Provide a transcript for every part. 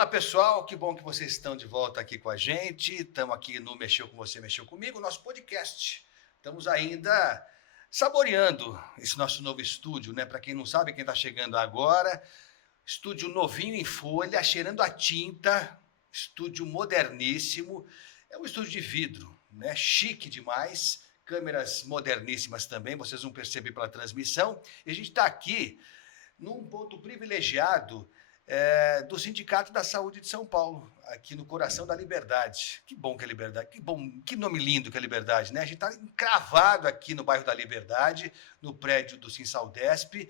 Olá, pessoal, que bom que vocês estão de volta aqui com a gente. Estamos aqui no Mexeu com Você, Mexeu Comigo, nosso podcast. Estamos ainda saboreando esse nosso novo estúdio, né? Para quem não sabe, quem está chegando agora, estúdio novinho em folha, cheirando a tinta, estúdio moderníssimo. É um estúdio de vidro, né? Chique demais, câmeras moderníssimas também, vocês vão perceber pela transmissão. E a gente está aqui num ponto privilegiado do Sindicato da Saúde de São Paulo, aqui no coração da Liberdade. Que bom que é Liberdade, que bom, que nome lindo que é Liberdade, né? A gente está encravado aqui no bairro da Liberdade, no prédio do Sinsaldesp.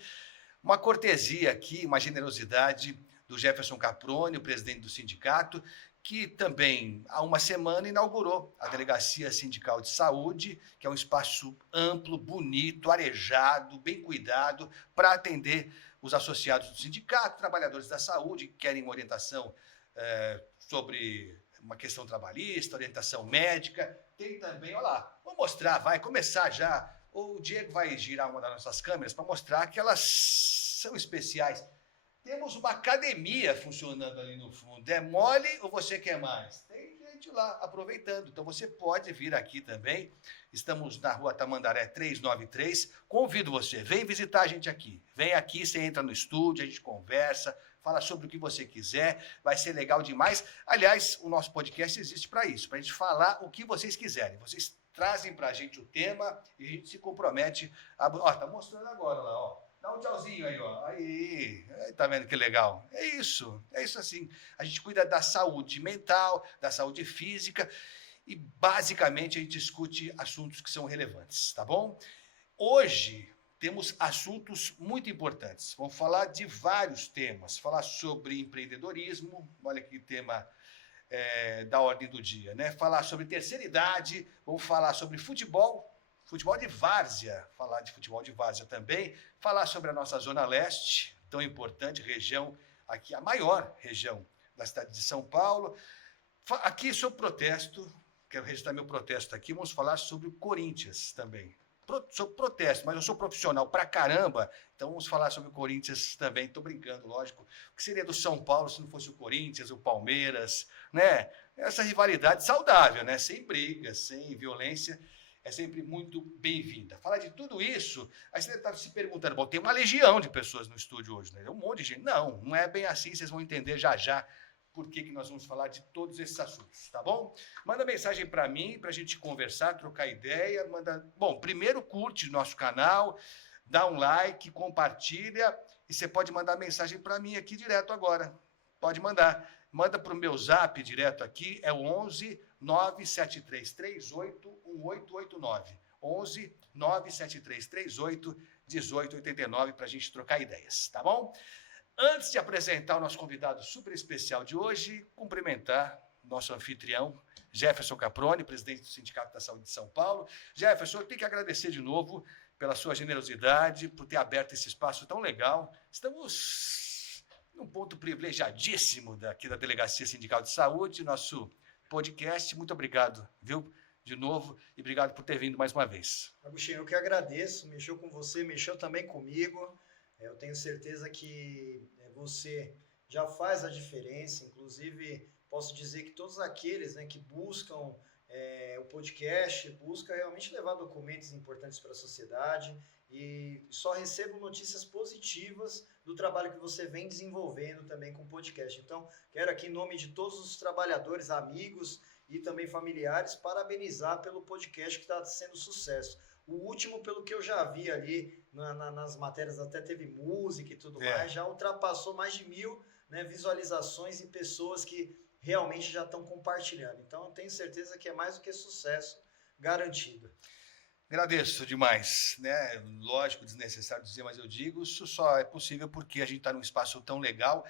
Uma cortesia aqui, uma generosidade do Jefferson Caproni, o presidente do sindicato, que também há uma semana inaugurou a Delegacia Sindical de Saúde, que é um espaço amplo, bonito, arejado, bem cuidado, para atender os associados do sindicato, trabalhadores da saúde, que querem uma orientação sobre uma questão trabalhista, orientação médica. Tem também, olha lá, vou mostrar, vai começar já. O Diego vai girar uma das nossas câmeras para mostrar que elas são especiais. Temos uma academia funcionando ali no fundo. É mole ou você quer mais? Tem gente lá aproveitando. Então você pode vir aqui também. Estamos na rua Tamandaré 393. Convido você, vem visitar a gente aqui. Vem aqui, você entra no estúdio, a gente conversa, fala sobre o que você quiser. Vai ser legal demais. Aliás, o nosso podcast existe para isso, para a gente falar o que vocês quiserem. Vocês trazem para a gente o tema e a gente se compromete. Ó, tá mostrando agora lá, ó. Dá um tchauzinho aí, ó. Aí, tá vendo que legal? É isso assim. A gente cuida da saúde mental, da saúde física e, basicamente, a gente discute assuntos que são relevantes, tá bom? Hoje temos assuntos muito importantes. Vamos falar de vários temas. Falar sobre empreendedorismo, olha que tema da ordem do dia, né? Falar sobre terceira idade, vamos falar sobre futebol de várzea, falar de futebol de várzea também, falar sobre a nossa Zona Leste, tão importante, região, aqui a maior região da cidade de São Paulo. Aqui sobre protesto, quero registrar meu protesto aqui, vamos falar sobre o Corinthians também. Sobre protesto, mas eu sou profissional pra caramba, então vamos falar sobre o Corinthians também, tô brincando, lógico. O que seria do São Paulo se não fosse o Corinthians, o Palmeiras, né? Essa rivalidade saudável, né? Sem brigas, sem violência, é sempre muito bem-vinda. Falar de tudo isso, aí você está se perguntando, bom, tem uma legião de pessoas no estúdio hoje, né? Um monte de gente. Não é bem assim, vocês vão entender já por que nós vamos falar de todos esses assuntos, tá bom? Manda mensagem para mim, para a gente conversar, trocar ideia. Bom, primeiro curte nosso canal, dá um like, compartilha, e você pode mandar mensagem para mim aqui direto agora. Pode mandar. Manda para o meu zap direto aqui, é o 11 97338 1889. 11 97338 1889 para a gente trocar ideias, tá bom? Antes de apresentar o nosso convidado super especial de hoje, cumprimentar nosso anfitrião, Jefferson Caproni, presidente do Sindicato da Saúde de São Paulo. Jefferson, eu tenho que agradecer de novo pela sua generosidade, por ter aberto esse espaço tão legal. Estamos num ponto privilegiadíssimo daqui da Delegacia Sindical de Saúde, nosso podcast. Muito obrigado, viu? De novo, e obrigado por ter vindo mais uma vez. Agostinho, eu que agradeço, mexeu com você, mexeu também comigo. Eu tenho certeza que você já faz a diferença, inclusive posso dizer que todos aqueles, né, que buscam o podcast, buscam realmente levar documentos importantes para a sociedade e só recebo notícias positivas do trabalho que você vem desenvolvendo também com o podcast. Então, quero aqui, em nome de todos os trabalhadores, amigos e também familiares, parabenizar pelo podcast que está sendo sucesso. O último, pelo que eu já vi ali nas matérias, até teve música e tudo mais, já ultrapassou mais de 1000, né, visualizações e pessoas que realmente já estão compartilhando. Então, eu tenho certeza que é mais do que sucesso garantido. Agradeço demais, né? Lógico, desnecessário dizer, mas eu digo, isso só é possível porque a gente está num espaço tão legal.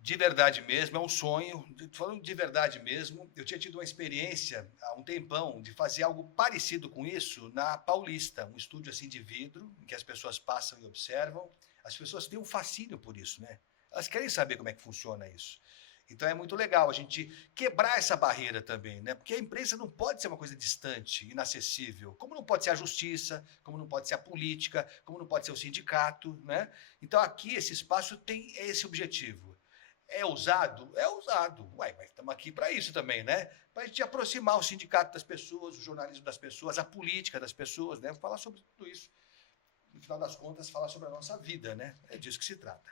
De verdade mesmo, é um sonho, falando de verdade mesmo, eu tinha tido uma experiência há um tempão de fazer algo parecido com isso na Paulista, um estúdio assim de vidro, em que as pessoas passam e observam, as pessoas têm um fascínio por isso, né? Elas querem saber como é que funciona isso. Então é muito legal a gente quebrar essa barreira também, né? Porque a imprensa não pode ser uma coisa distante, inacessível, como não pode ser a justiça, como não pode ser a política, como não pode ser o sindicato, né? Então aqui esse espaço tem esse objetivo. É ousado? É ousado. Ué, mas estamos aqui para isso também, né? Para a gente aproximar o sindicato das pessoas, o jornalismo das pessoas, a política das pessoas, né? Falar sobre tudo isso. No final das contas, falar sobre a nossa vida, né? É disso que se trata.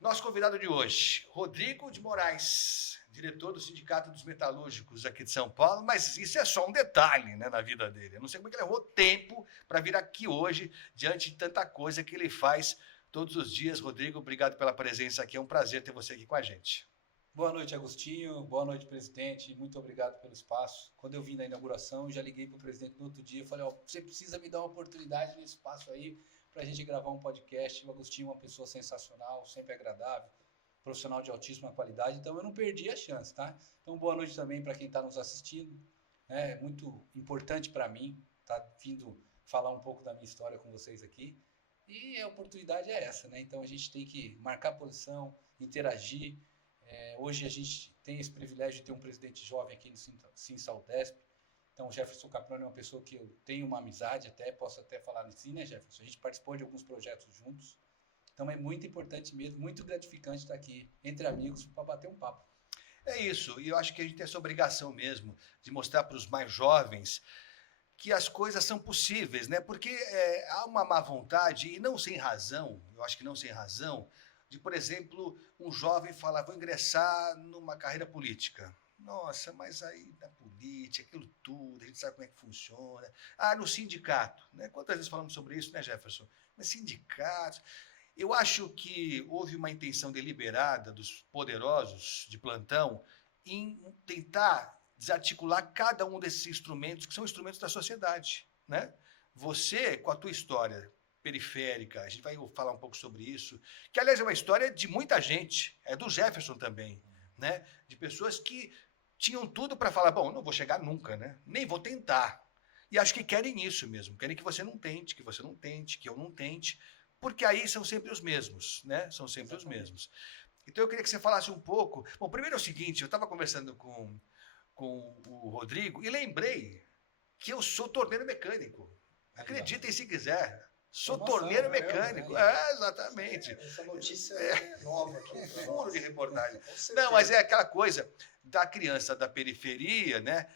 Nosso convidado de hoje, Rodrigo de Moraes, diretor do Sindicato dos Metalúrgicos aqui de São Paulo, mas isso é só um detalhe, né, na vida dele. Eu não sei como é que ele levou tempo para vir aqui hoje, diante de tanta coisa que ele faz todos os dias. Rodrigo, obrigado pela presença aqui, é um prazer ter você aqui com a gente. Boa noite, Agostinho. Boa noite, presidente. Muito obrigado pelo espaço. Quando eu vim na inauguração, eu já liguei para o presidente no outro dia e falei, ó, você precisa me dar uma oportunidade nesse espaço aí para a gente gravar um podcast. O Agostinho é uma pessoa sensacional, sempre agradável, profissional de altíssima qualidade, então eu não perdi a chance, tá? Então, boa noite também para quem está nos assistindo. É muito importante para mim estar vindo falar um pouco da minha história com vocês aqui. E a oportunidade é essa, né? Então, a gente tem que marcar posição, interagir. Hoje a gente tem esse privilégio de ter um presidente jovem aqui no Sinsaudesp. Então, o Jefferson Caproni é uma pessoa que eu tenho uma amizade, posso até falar assim, né, Jefferson? A gente participou de alguns projetos juntos. Então, é muito importante mesmo, muito gratificante estar aqui entre amigos para bater um papo. É isso, e eu acho que a gente tem essa obrigação mesmo de mostrar para os mais jovens que as coisas são possíveis, né? Porque há uma má vontade, e não sem razão, eu acho que não sem razão, de, por exemplo, um jovem falar, vou ingressar numa carreira política. Nossa, mas aí na política, aquilo tudo, a gente sabe como é que funciona. Ah, no sindicato, né? Quantas vezes falamos sobre isso, né, Jefferson? Mas sindicatos... Eu acho que houve uma intenção deliberada dos poderosos de plantão em tentar desarticular cada um desses instrumentos, que são instrumentos da sociedade, né? Você, com a tua história periférica, a gente vai falar um pouco sobre isso, que, aliás, é uma história de muita gente, é do Jefferson também, né? De pessoas que tinham tudo para falar, bom, não vou chegar nunca, né? Nem vou tentar. E acho que querem isso mesmo, querem que você não tente, que você não tente, que eu não tente, porque aí são sempre os mesmos, né? São sempre os mesmos. Então eu queria que você falasse um pouco. Bom, primeiro é o seguinte, eu estava conversando com o Rodrigo e lembrei que eu sou torneiro mecânico. Acreditem se quiser. Sou torneiro mecânico. Exatamente. Essa notícia é nova aqui. Furo de reportagem. Não, mas é aquela coisa da criança da periferia, né?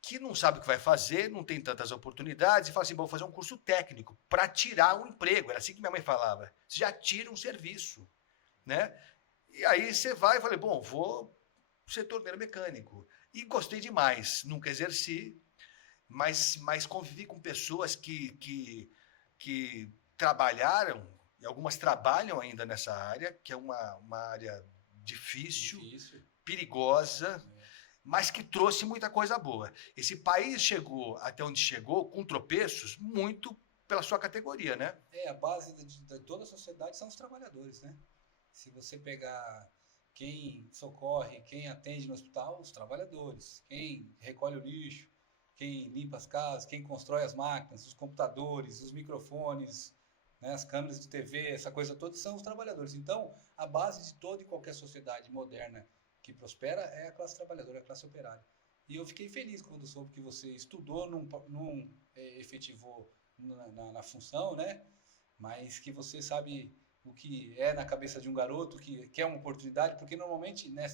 Que não sabe o que vai fazer, não tem tantas oportunidades, e fala assim, vou fazer um curso técnico para tirar um emprego. Era assim que minha mãe falava. Você já tira um serviço, né? E aí você vai e fala, bom, vou ser torneiro mecânico. E gostei demais, nunca exerci, mas convivi com pessoas que trabalharam, e algumas trabalham ainda nessa área, que é uma área difícil. Perigosa, mas que trouxe muita coisa boa. Esse país chegou até onde chegou com tropeços muito pela sua categoria, né? A base de toda a sociedade são os trabalhadores, né? Se você pegar quem socorre, quem atende no hospital, os trabalhadores. Quem recolhe o lixo, quem limpa as casas, quem constrói as máquinas, os computadores, os microfones, né, as câmeras de TV, essa coisa toda são os trabalhadores. Então, a base de toda e qualquer sociedade moderna que prospera é a classe trabalhadora, a classe operária. E eu fiquei feliz quando soube que você estudou, não efetivou na função, né? Mas que você sabe o que é na cabeça de um garoto que quer uma oportunidade, porque normalmente, né,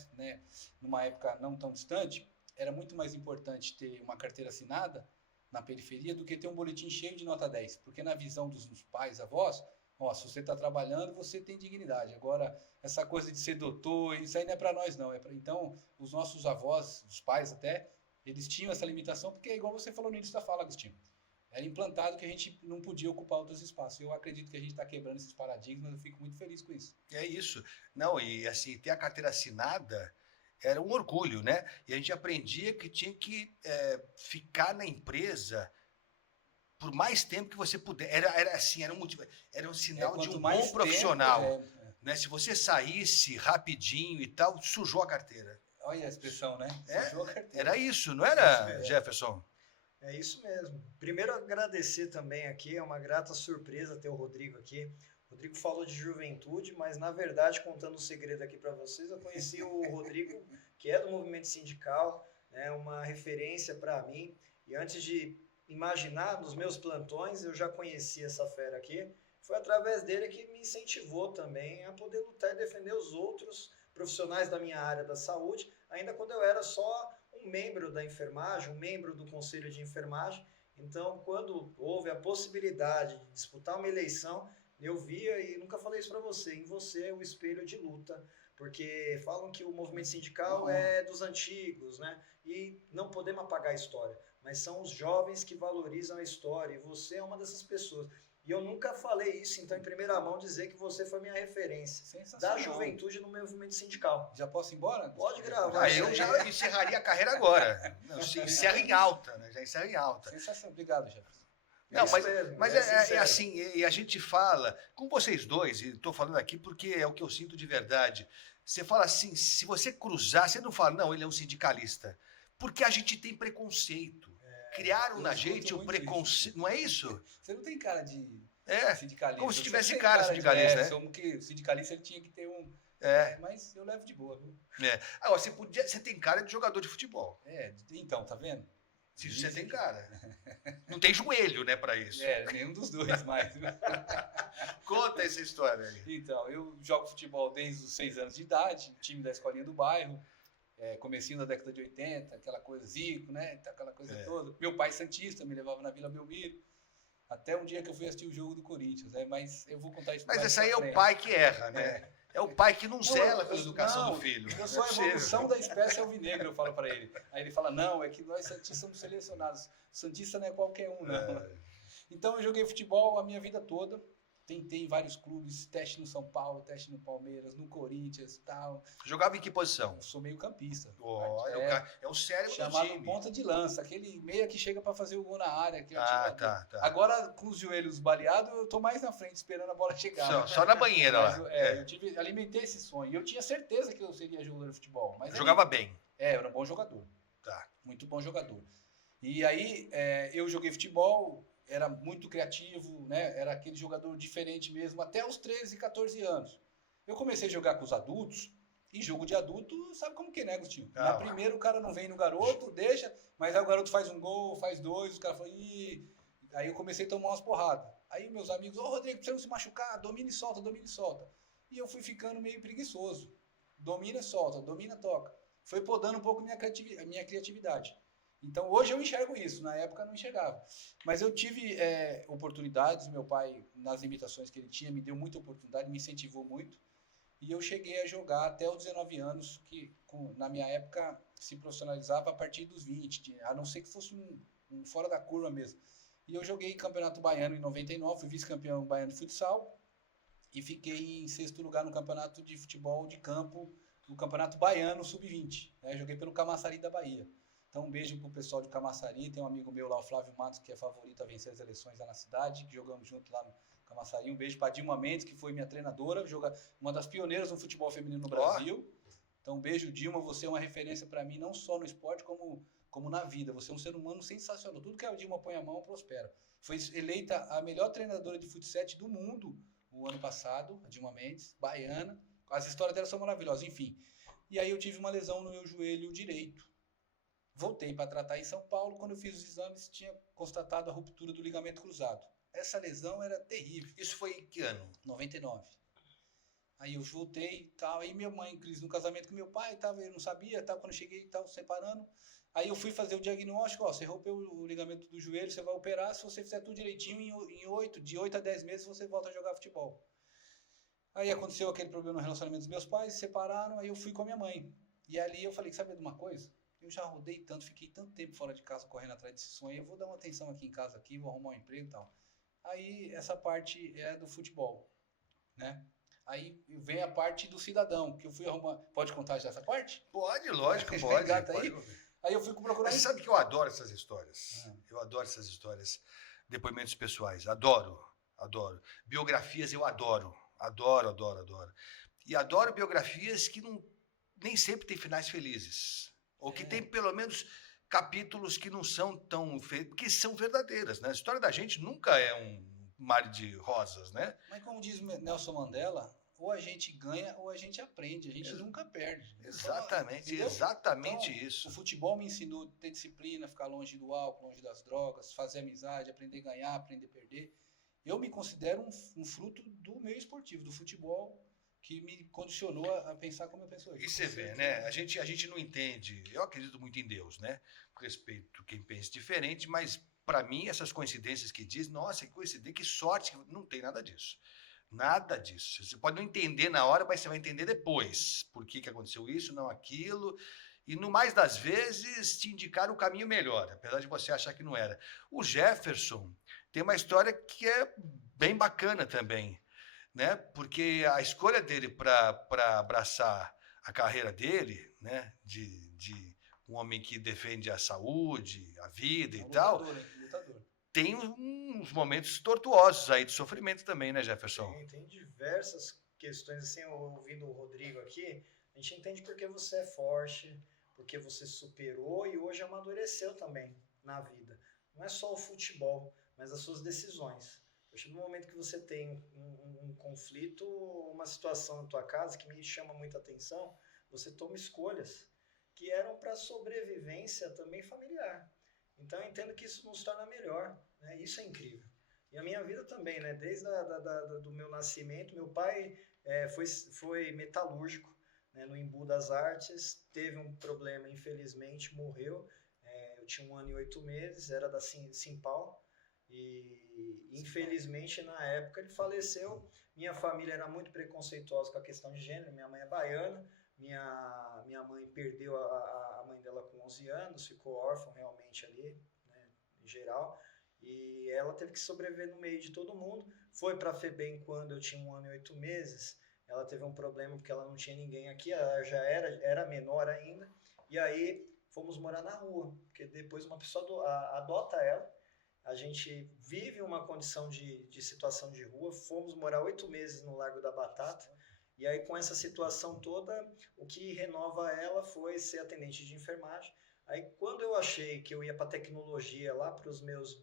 numa época não tão distante, era muito mais importante ter uma carteira assinada na periferia do que ter um boletim cheio de nota 10, porque na visão dos pais, avós, ó, se você está trabalhando, você tem dignidade. Agora, essa coisa de ser doutor, isso aí não é para nós, não. Então, os nossos avós, os pais até, eles tinham essa limitação, porque é igual você falou no início da fala, Agostinho. Era implantado que a gente não podia ocupar outros espaços. Eu acredito que a gente está quebrando esses paradigmas, eu fico muito feliz com isso. É isso. Não, e assim, ter a carteira assinada era um orgulho, né? E a gente aprendia que tinha que ficar na empresa por mais tempo que você puder. Era assim, era um sinal de um bom profissional. Né? Se você saísse rapidinho e tal, sujou a carteira. Olha a expressão, né? Sujou a carteira. Era isso, não era, Jefferson? É isso mesmo. Primeiro, agradecer também aqui, é uma grata surpresa ter o Rodrigo aqui. O Rodrigo falou de juventude, mas na verdade, contando um segredo aqui para vocês, eu conheci o Rodrigo, que é do movimento sindical, né, uma referência para mim. E antes de imaginar nos meus plantões, eu já conhecia essa fera aqui. Foi através dele que me incentivou também a poder lutar e defender os outros profissionais da minha área da saúde, ainda quando eu era só um membro da enfermagem, um membro do conselho de enfermagem. Então, quando houve a possibilidade de disputar uma eleição, eu via e nunca falei isso para você, em você é o espelho de luta, porque falam que o movimento sindical é dos antigos, né? E não podemos apagar a história, mas são os jovens que valorizam a história, e você é uma dessas pessoas. E eu nunca falei isso, então, em primeira mão, dizer que você foi minha referência da juventude no movimento sindical. Já posso ir embora? Pode gravar. Eu já encerraria a carreira agora. Encerra em alta, né? Já encerra em alta. Sensacional. Obrigado, Jefferson. Não, mas é assim, e a gente fala, com vocês dois, e estou falando aqui porque é o que eu sinto de verdade, você fala assim, se você cruzar, você não fala, não, ele é um sindicalista, porque a gente tem preconceito. Criaram na gente o preconceito, não é isso? Você não tem cara de sindicalista. Como se tivesse cara de sindicalista, né? Como que o sindicalista ele tinha que ter um... mas eu levo de boa, viu? Agora, você tem cara de jogador de futebol. Então, tá vendo? Você tem cara. Não tem joelho, né, pra isso. Nenhum dos dois mais. Conta essa história aí. Então, eu jogo futebol desde os 6 anos de idade, time da escolinha do bairro, comecinho da década de 80, aquela coisa Zico, né, aquela coisa toda. Meu pai santista me levava na Vila Belmiro, até um dia que eu fui assistir o jogo do Corinthians, mas eu vou contar isso. Mas esse aí é o pai que erra, né? É o pai que não zela pela educação do filho. Eu sou a evolução da espécie alvinegra, eu falo para ele. Aí ele fala, não, é que nós santistas somos selecionados. Santista não é qualquer um, não. Então eu joguei futebol a minha vida toda. Tentei em vários clubes, teste no São Paulo, teste no Palmeiras, no Corinthians e tal. Jogava em que posição? Eu sou meio campista. É o cérebro do chamado time. Ponta de lança, aquele meia que chega para fazer o gol na área. Que Tá. Agora, com os joelhos baleados, eu tô mais na frente, esperando a bola chegar. Só na banheira lá. Eu alimentei esse sonho. E eu tinha certeza que eu seria jogador de futebol. Mas jogava bem. eu era um bom jogador. Tá. Muito bom jogador. E aí, eu joguei futebol, era muito criativo, né? Era aquele jogador diferente mesmo, até os 13, 14 anos. Eu comecei a jogar com os adultos, e jogo de adulto, sabe como que é, né, Agostinho? Na primeira o cara não vem no garoto, deixa, mas aí o garoto faz um gol, faz 2, os caras falam, ih... Aí eu comecei a tomar umas porradas. Aí meus amigos, Rodrigo, pra você não se machucar, domina e solta, domina e solta. E eu fui ficando meio preguiçoso. Domina e solta, domina e toca. Foi podando um pouco a minha criatividade. Então, hoje eu enxergo isso, na época eu não enxergava. Mas eu tive oportunidades, meu pai, nas limitações que ele tinha, me deu muita oportunidade, me incentivou muito. E eu cheguei a jogar até os 19 anos, que na minha época se profissionalizava a partir dos 20, a não ser que fosse um fora da curva mesmo. E eu joguei Campeonato Baiano em 99, fui vice-campeão baiano de futsal, e fiquei em 6º lugar no Campeonato de Futebol de Campo, no Campeonato Baiano Sub-20. Joguei pelo Camaçari da Bahia. Então, um beijo pro pessoal de Camaçari. Tem um amigo meu lá, o Flávio Matos, que é favorito a vencer as eleições lá na cidade, que jogamos junto lá no Camaçari. Um beijo para Dilma Mendes, que foi minha treinadora, uma das pioneiras no futebol feminino no Brasil. Então, um beijo, Dilma. Você é uma referência para mim, não só no esporte, como na vida. Você é um ser humano sensacional. Tudo que a Dilma põe a mão, prospera. Foi eleita a melhor treinadora de futsal do mundo o ano passado, a Dilma Mendes, baiana. As histórias dela são maravilhosas, enfim. E aí eu tive uma lesão no meu joelho direito. Voltei para tratar em São Paulo. Quando eu fiz os exames, tinha constatado a ruptura do ligamento cruzado. Essa lesão era terrível. Isso foi em que ano? 99. Aí eu voltei e tal. Aí minha mãe, em crise no casamento com meu pai, eu não sabia, tal, quando eu cheguei, estava separando. Aí eu fui fazer o diagnóstico, você rompeu o ligamento do joelho, você vai operar, se você fizer tudo direitinho, de 8 a 10 meses você volta a jogar futebol. Aí aconteceu aquele problema no relacionamento dos meus pais, se separaram, aí eu fui com a minha mãe. E ali eu falei, sabe de uma coisa? Eu já rodei tanto, fiquei tanto tempo fora de casa correndo atrás desse sonho, eu vou dar uma atenção aqui em casa, vou arrumar um emprego e tal. Aí essa parte é do futebol, né? Aí vem a parte do cidadão, que eu fui arrumar... Pode contar já essa parte? Pode, lógico, pode. Aí eu fui procurar... Mas sabe que eu adoro essas histórias. Eu adoro essas histórias. Depoimentos pessoais. Adoro. Biografias eu adoro. Adoro. E adoro biografias que nem sempre têm finais felizes. Ou que tem pelo menos capítulos que não são tão feitos, que são verdadeiras, né? A história da gente nunca é um mar de rosas, né? Mas como diz Nelson Mandela, ou a gente ganha ou a gente aprende, a gente nunca perde. Exatamente então, isso. O futebol me ensinou a ter disciplina, ficar longe do álcool, longe das drogas, fazer amizade, aprender a ganhar, aprender a perder. Eu me considero um fruto do meio esportivo, do futebol, que me condicionou a pensar como eu penso hoje. E você vê, né? A gente não entende. Eu acredito muito em Deus, né? Respeito quem pensa diferente, mas para mim essas coincidências que diz, nossa, que coincidência, que sorte, não tem nada disso. Nada disso. Você pode não entender na hora, mas você vai entender depois. Por que aconteceu isso, não aquilo. E no mais das vezes te indicar o caminho melhor, apesar de você achar que não era. O Jefferson tem uma história que é bem bacana também, né? Porque a escolha dele para abraçar a carreira dele, né? De um homem que defende a saúde, a vida e tal, lutador. Tem uns momentos tortuosos aí de sofrimento também, né, Jefferson? Tem diversas questões, assim, ouvindo o Rodrigo aqui, a gente entende porque você é forte, porque você superou e hoje amadureceu também na vida. Não é só o futebol, mas as suas decisões. No momento que você tem um conflito, uma situação na tua casa que me chama muita atenção, você toma escolhas que eram para sobrevivência também familiar. Então eu entendo que isso nos torna melhor, né? Isso é incrível. E a minha vida também, né? Desde do meu nascimento, meu pai foi metalúrgico, né? No Embu das Artes, teve um problema, infelizmente, morreu. Eu tinha 1 ano e 8 meses, era da Simpal, e infelizmente na época ele faleceu. Minha família era muito preconceituosa com a questão de gênero, minha mãe é baiana, minha mãe perdeu a mãe dela com 11 anos, ficou órfã realmente ali, né, em geral, e ela teve que sobreviver no meio de todo mundo. Foi para a FEBEM quando eu tinha 1 ano e 8 meses, ela teve um problema porque ela não tinha ninguém aqui, ela já era menor ainda, e aí fomos morar na rua, porque depois uma pessoa adota ela, a gente vive uma condição de situação de rua, fomos morar 8 meses no Largo da Batata, e aí com essa situação toda, o que renova ela foi ser atendente de enfermagem. Aí quando eu achei que eu ia para tecnologia, lá para os meus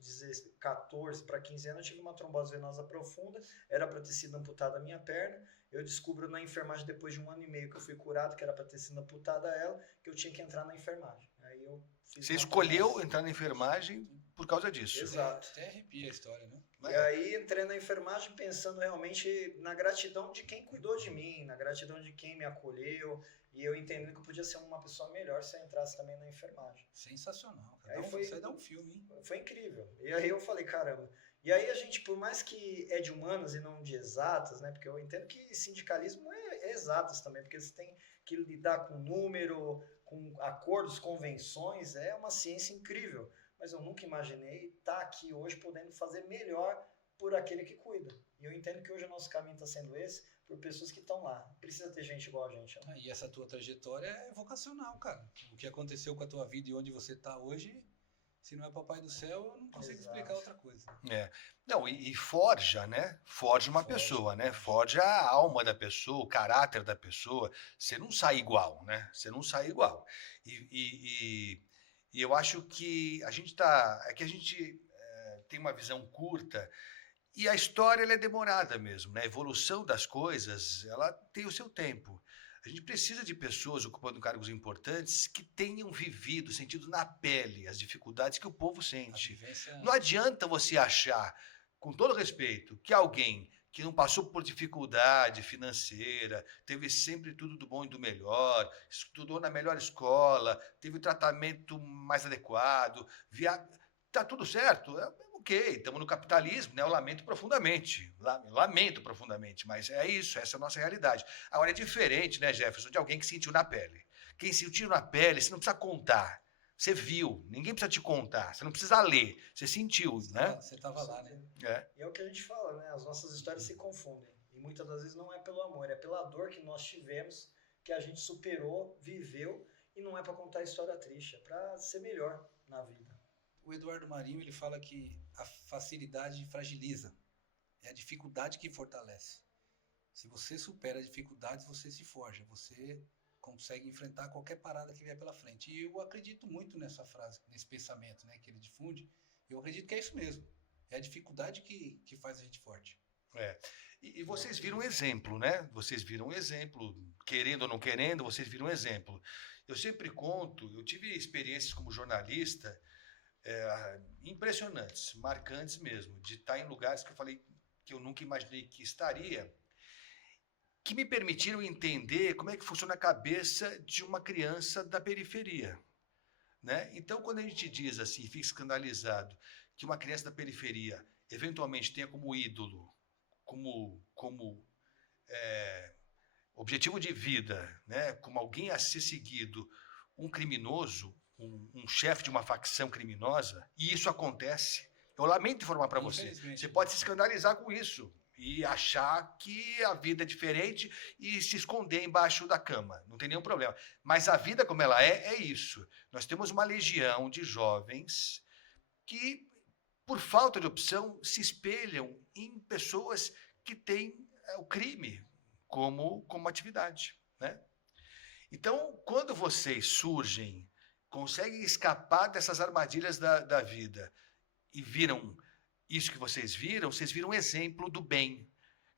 14 para 15 anos, eu tive uma trombose venosa profunda, era para ter sido amputada a minha perna, eu descubro na enfermagem depois de 1 ano e meio que eu fui curado, que era para ter sido amputada ela, que eu tinha que entrar na enfermagem. Aí eu fiz. Você escolheu entrar na enfermagem por causa disso. Exato. Até arrepia a história, né? E aí entrei na enfermagem pensando realmente na gratidão de quem cuidou de mim, na gratidão de quem me acolheu, e eu entendendo que eu podia ser uma pessoa melhor se eu entrasse também na enfermagem. Sensacional, cara. Aí Isso aí dá um filme, hein? Foi incrível. E aí eu falei, caramba. E aí a gente, por mais que é de humanas e não de exatas, né? Porque eu entendo que sindicalismo não é exatas também, porque você tem que lidar com número, com acordos, convenções, é uma ciência incrível. Mas eu nunca imaginei estar aqui hoje podendo fazer melhor por aquele que cuida. E eu entendo que hoje o nosso caminho está sendo esse, por pessoas que estão lá. Precisa ter gente igual a gente. Né? E essa tua trajetória é vocacional, cara. O que aconteceu com a tua vida e onde você está hoje, se não é Papai do Céu, eu não consigo explicar outra coisa. Não, e forja, né? Forja uma pessoa, né? Forja a alma da pessoa, o caráter da pessoa. Você não sai igual, né? Você não sai igual. E eu acho que a gente tem uma visão curta e a história ela é demorada mesmo, né? A evolução das coisas, ela tem o seu tempo. A gente precisa de pessoas ocupando cargos importantes que tenham vivido, sentido na pele as dificuldades que o povo sente. Não adianta você achar, com todo respeito, que alguém que não passou por dificuldade financeira, teve sempre tudo do bom e do melhor, estudou na melhor escola, teve o tratamento mais adequado, tá tudo certo, ok, estamos no capitalismo, né? Eu lamento profundamente, mas é isso, essa é a nossa realidade. Agora é diferente, né, Jefferson, de alguém que sentiu na pele. Quem sentiu na pele, você não precisa contar. Você viu, ninguém precisa te contar, você não precisa ler, você sentiu, né? Você estava lá, né? E é o que a gente fala, né? As nossas histórias se confundem. E muitas das vezes não é pelo amor, é pela dor que nós tivemos, que a gente superou, viveu, e não é para contar história triste, é para ser melhor na vida. O Eduardo Marinho, ele fala que a facilidade fragiliza, é a dificuldade que fortalece. Se você supera as dificuldades, você se forja, você consegue enfrentar qualquer parada que vier pela frente. E eu acredito muito nessa frase, nesse pensamento, né, que ele difunde. Eu acredito que é isso mesmo. É a dificuldade que faz a gente forte. E vocês viram um exemplo, né? Vocês viram um exemplo, querendo ou não querendo, vocês viram um exemplo. Eu sempre conto, eu tive experiências como jornalista impressionantes, marcantes mesmo, de estar em lugares que eu falei que eu nunca imaginei que estaria. que me permitiram entender como é que funciona a cabeça de uma criança da periferia, né? Então, quando a gente diz assim, fica escandalizado, que uma criança da periferia eventualmente tenha como ídolo, como objetivo de vida, né? Como alguém a ser seguido, um criminoso, um chefe de uma facção criminosa, e isso acontece. Eu lamento informar para você. Infelizmente, Você né? pode se escandalizar com isso e achar que a vida é diferente e se esconder embaixo da cama. Não tem nenhum problema. Mas a vida como ela é isso. Nós temos uma legião de jovens que, por falta de opção, se espelham em pessoas que têm o crime como atividade, né? Então, quando vocês surgem, conseguem escapar dessas armadilhas da vida e viram isso que vocês viram um exemplo do bem.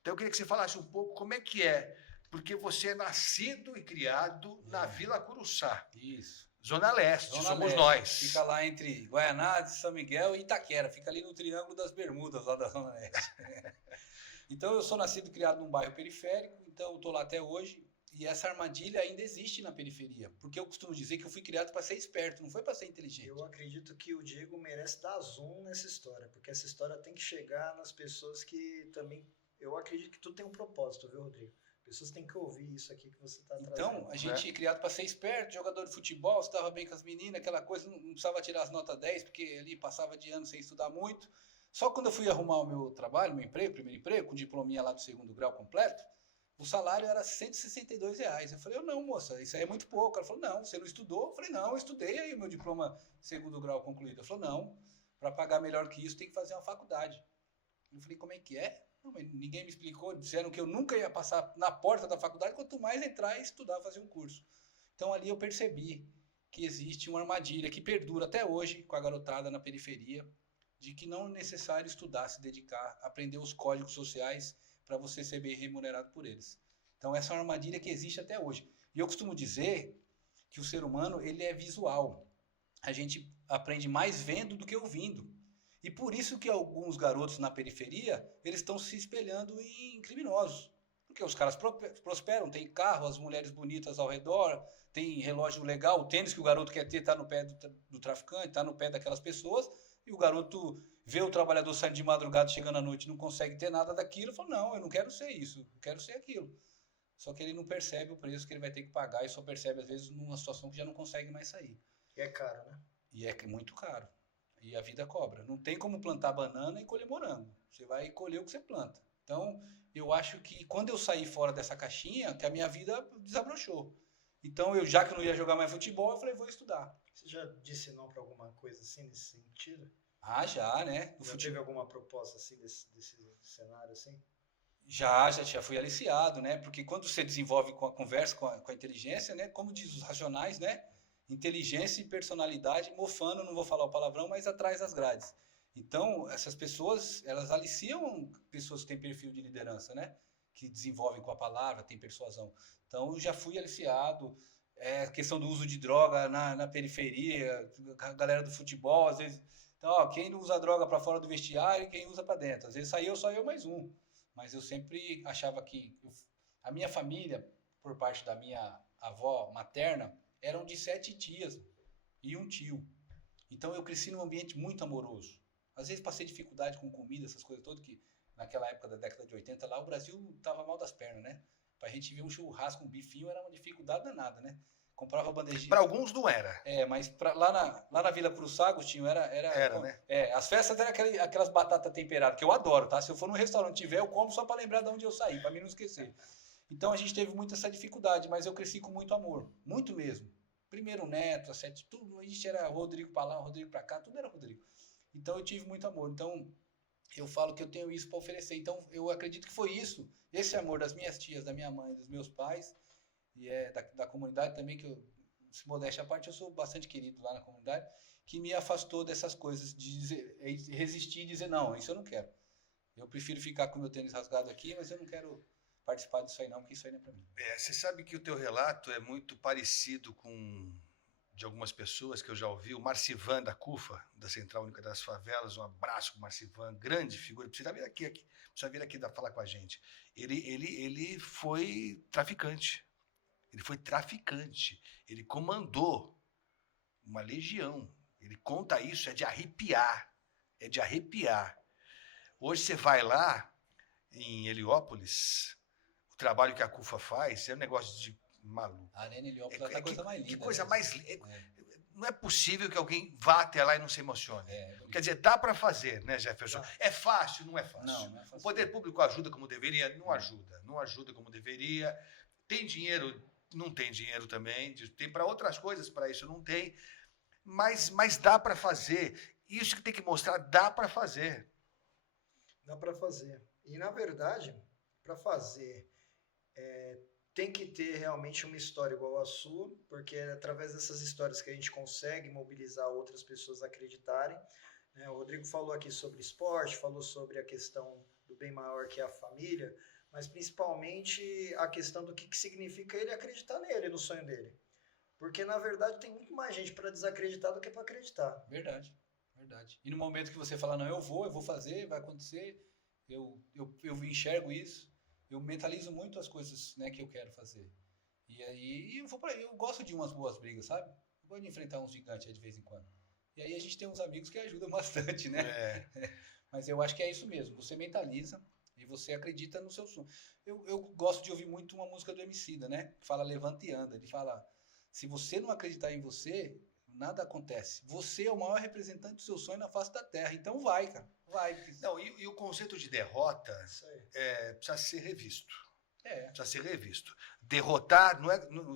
Então, eu queria que você falasse um pouco como é que é, porque você é nascido e criado na Vila Curuçá, Isso. Zona Leste, Zona somos Leste. nós. Fica lá entre Guaianazes, São Miguel e Itaquera. Fica ali no Triângulo das Bermudas, lá da Zona Leste. Então, eu sou nascido e criado num bairro periférico, então eu estou lá até hoje. E essa armadilha ainda existe na periferia. Porque eu costumo dizer que eu fui criado para ser esperto, não foi para ser inteligente. Eu acredito que o Diego merece dar zoom nessa história, porque essa história tem que chegar nas pessoas que também... Eu acredito que tu tem um propósito, viu, Rodrigo? Pessoas têm que ouvir isso aqui que você está trazendo. Então, a gente é criado para ser esperto, jogador de futebol, estava bem com as meninas, aquela coisa, não precisava tirar as notas 10, porque ali passava de ano sem estudar muito. Só quando eu fui arrumar o meu trabalho, meu emprego, primeiro emprego, com diplominha lá do 2º grau completo, o salário era R$ 162. Eu falei, não, moça, isso aí é muito pouco. Ela falou, não, você não estudou? Eu falei, não, eu estudei, aí o meu diploma 2º grau concluído. Ela falou, não, para pagar melhor que isso tem que fazer uma faculdade. Eu falei, como é que é? Não, mas ninguém me explicou, disseram que eu nunca ia passar na porta da faculdade, quanto mais entrar e estudar, fazer um curso. Então ali eu percebi que existe uma armadilha que perdura até hoje com a garotada na periferia, de que não é necessário estudar, se dedicar, aprender os códigos sociais para você ser bem remunerado por eles. Então essa é uma armadilha que existe até hoje. E eu costumo dizer que o ser humano ele é visual. A gente aprende mais vendo do que ouvindo. E por isso que alguns garotos na periferia, eles estão se espelhando em criminosos. Porque os caras prosperam, tem carro, as mulheres bonitas ao redor, tem relógio legal, o tênis que o garoto quer ter está no pé do traficante, está no pé daquelas pessoas, e o garoto vê o trabalhador saindo de madrugada, chegando à noite, não consegue ter nada daquilo, fala, não, eu não quero ser isso, eu quero ser aquilo. Só que ele não percebe o preço que ele vai ter que pagar e só percebe, às vezes, numa situação que já não consegue mais sair. E é caro, né? E é muito caro. E a vida cobra. Não tem como plantar banana e colher morango. Você vai colher o que você planta. Então, eu acho que quando eu saí fora dessa caixinha, que a minha vida desabrochou. Então, já que eu não ia jogar mais futebol, eu falei, vou estudar. Você já disse não para alguma coisa assim, nesse sentido? Ah, já, né? Já teve alguma proposta assim, desse cenário assim? Já fui aliciado, né? Porque quando você desenvolve com a conversa, com a inteligência, né? Como diz os racionais, né? Inteligência e personalidade, mofando, não vou falar o palavrão, mas atrás das grades. Então, essas pessoas, elas aliciam pessoas que têm perfil de liderança, né? Que desenvolvem com a palavra, tem persuasão. Então, eu já fui aliciado. Questão do uso de droga na periferia, a galera do futebol, às vezes... Então, ó, quem não usa droga para fora do vestiário e quem usa para dentro. Às vezes saiu só eu mais um. Mas eu sempre achava que... a minha família, por parte da minha avó materna, eram de 7 tias e um tio. Então eu cresci num ambiente muito amoroso. Às vezes passei dificuldade com comida, essas coisas todas, que naquela época da década de 80 lá, o Brasil tava mal das pernas, né? Pra gente ver um churrasco, um bifinho, era uma dificuldade danada, né? Comprava bandejinha. Para alguns não era. Mas lá na Vila Curuçá, Agostinho, era né? As festas eram aquelas batatas temperadas, que eu adoro, tá? Se eu for num restaurante tiver, eu como só para lembrar de onde eu saí, para mim não esquecer. Então a gente teve muito essa dificuldade, mas eu cresci com muito amor, muito mesmo. Primeiro neto, tudo, a gente era Rodrigo para lá, Rodrigo para cá, tudo era Rodrigo. Então eu tive muito amor. Então eu falo que eu tenho isso para oferecer. Então eu acredito que foi isso, esse amor das minhas tias, da minha mãe, dos meus pais, e da comunidade também, que eu, se modéstia à parte, eu sou bastante querido lá na comunidade, que me afastou dessas coisas, de resistir e dizer, não, isso eu não quero. Eu prefiro ficar com meu tênis rasgado aqui, mas eu não quero participar disso aí não, porque isso aí não é para mim. Você sabe que o teu relato é muito parecido com de algumas pessoas que eu já ouvi, o Marcivan da CUFA, da Central Única das Favelas, um abraço para o Marcivan, grande figura, precisa vir aqui precisa vir aqui falar com a gente. Ele foi traficante, ele comandou uma legião, ele conta isso, é de arrepiar. Hoje você vai lá, em Heliópolis, o trabalho que a CUFA faz é um negócio de maluco. A Arena Heliópolis é a coisa mais linda. Que coisa né? mais linda. Não é possível que alguém vá até lá e não se emocione. Quer dizer, dá para fazer, né, Jefferson? É fácil? Não é fácil. Não é fácil. O poder público ajuda como deveria? Não ajuda como deveria. Tem dinheiro? Não tem dinheiro também. Tem para outras coisas, para isso não tem. Mas dá para fazer. Isso que tem que mostrar, dá para fazer. Dá para fazer. E, na verdade, para fazer, tem que ter realmente uma história igual a sua, porque é através dessas histórias que a gente consegue mobilizar outras pessoas a acreditarem. O Rodrigo falou aqui sobre esporte, falou sobre a questão do bem maior que é a família, mas principalmente a questão do que significa ele acreditar nele, no sonho dele. Porque, na verdade, tem muito mais gente para desacreditar do que para acreditar. Verdade. E no momento que você fala, não, eu vou fazer, vai acontecer, eu enxergo isso, eu mentalizo muito as coisas, né, que eu quero fazer. E aí eu vou para aí, eu gosto de umas boas brigas, sabe? Eu gosto de enfrentar uns gigantes aí de vez em quando. E aí a gente tem uns amigos que ajudam bastante, né? Mas eu acho que é isso mesmo, você mentaliza e você acredita no seu sonho. Eu gosto de ouvir muito uma música do Emicida, né? Que fala Levanta e Anda. Ele fala, se você não acreditar em você, nada acontece. Você é o maior representante do seu sonho na face da terra. Então vai, cara. Vai. Não, e o conceito de derrota precisa ser revisto. Precisa ser revisto. Derrotar,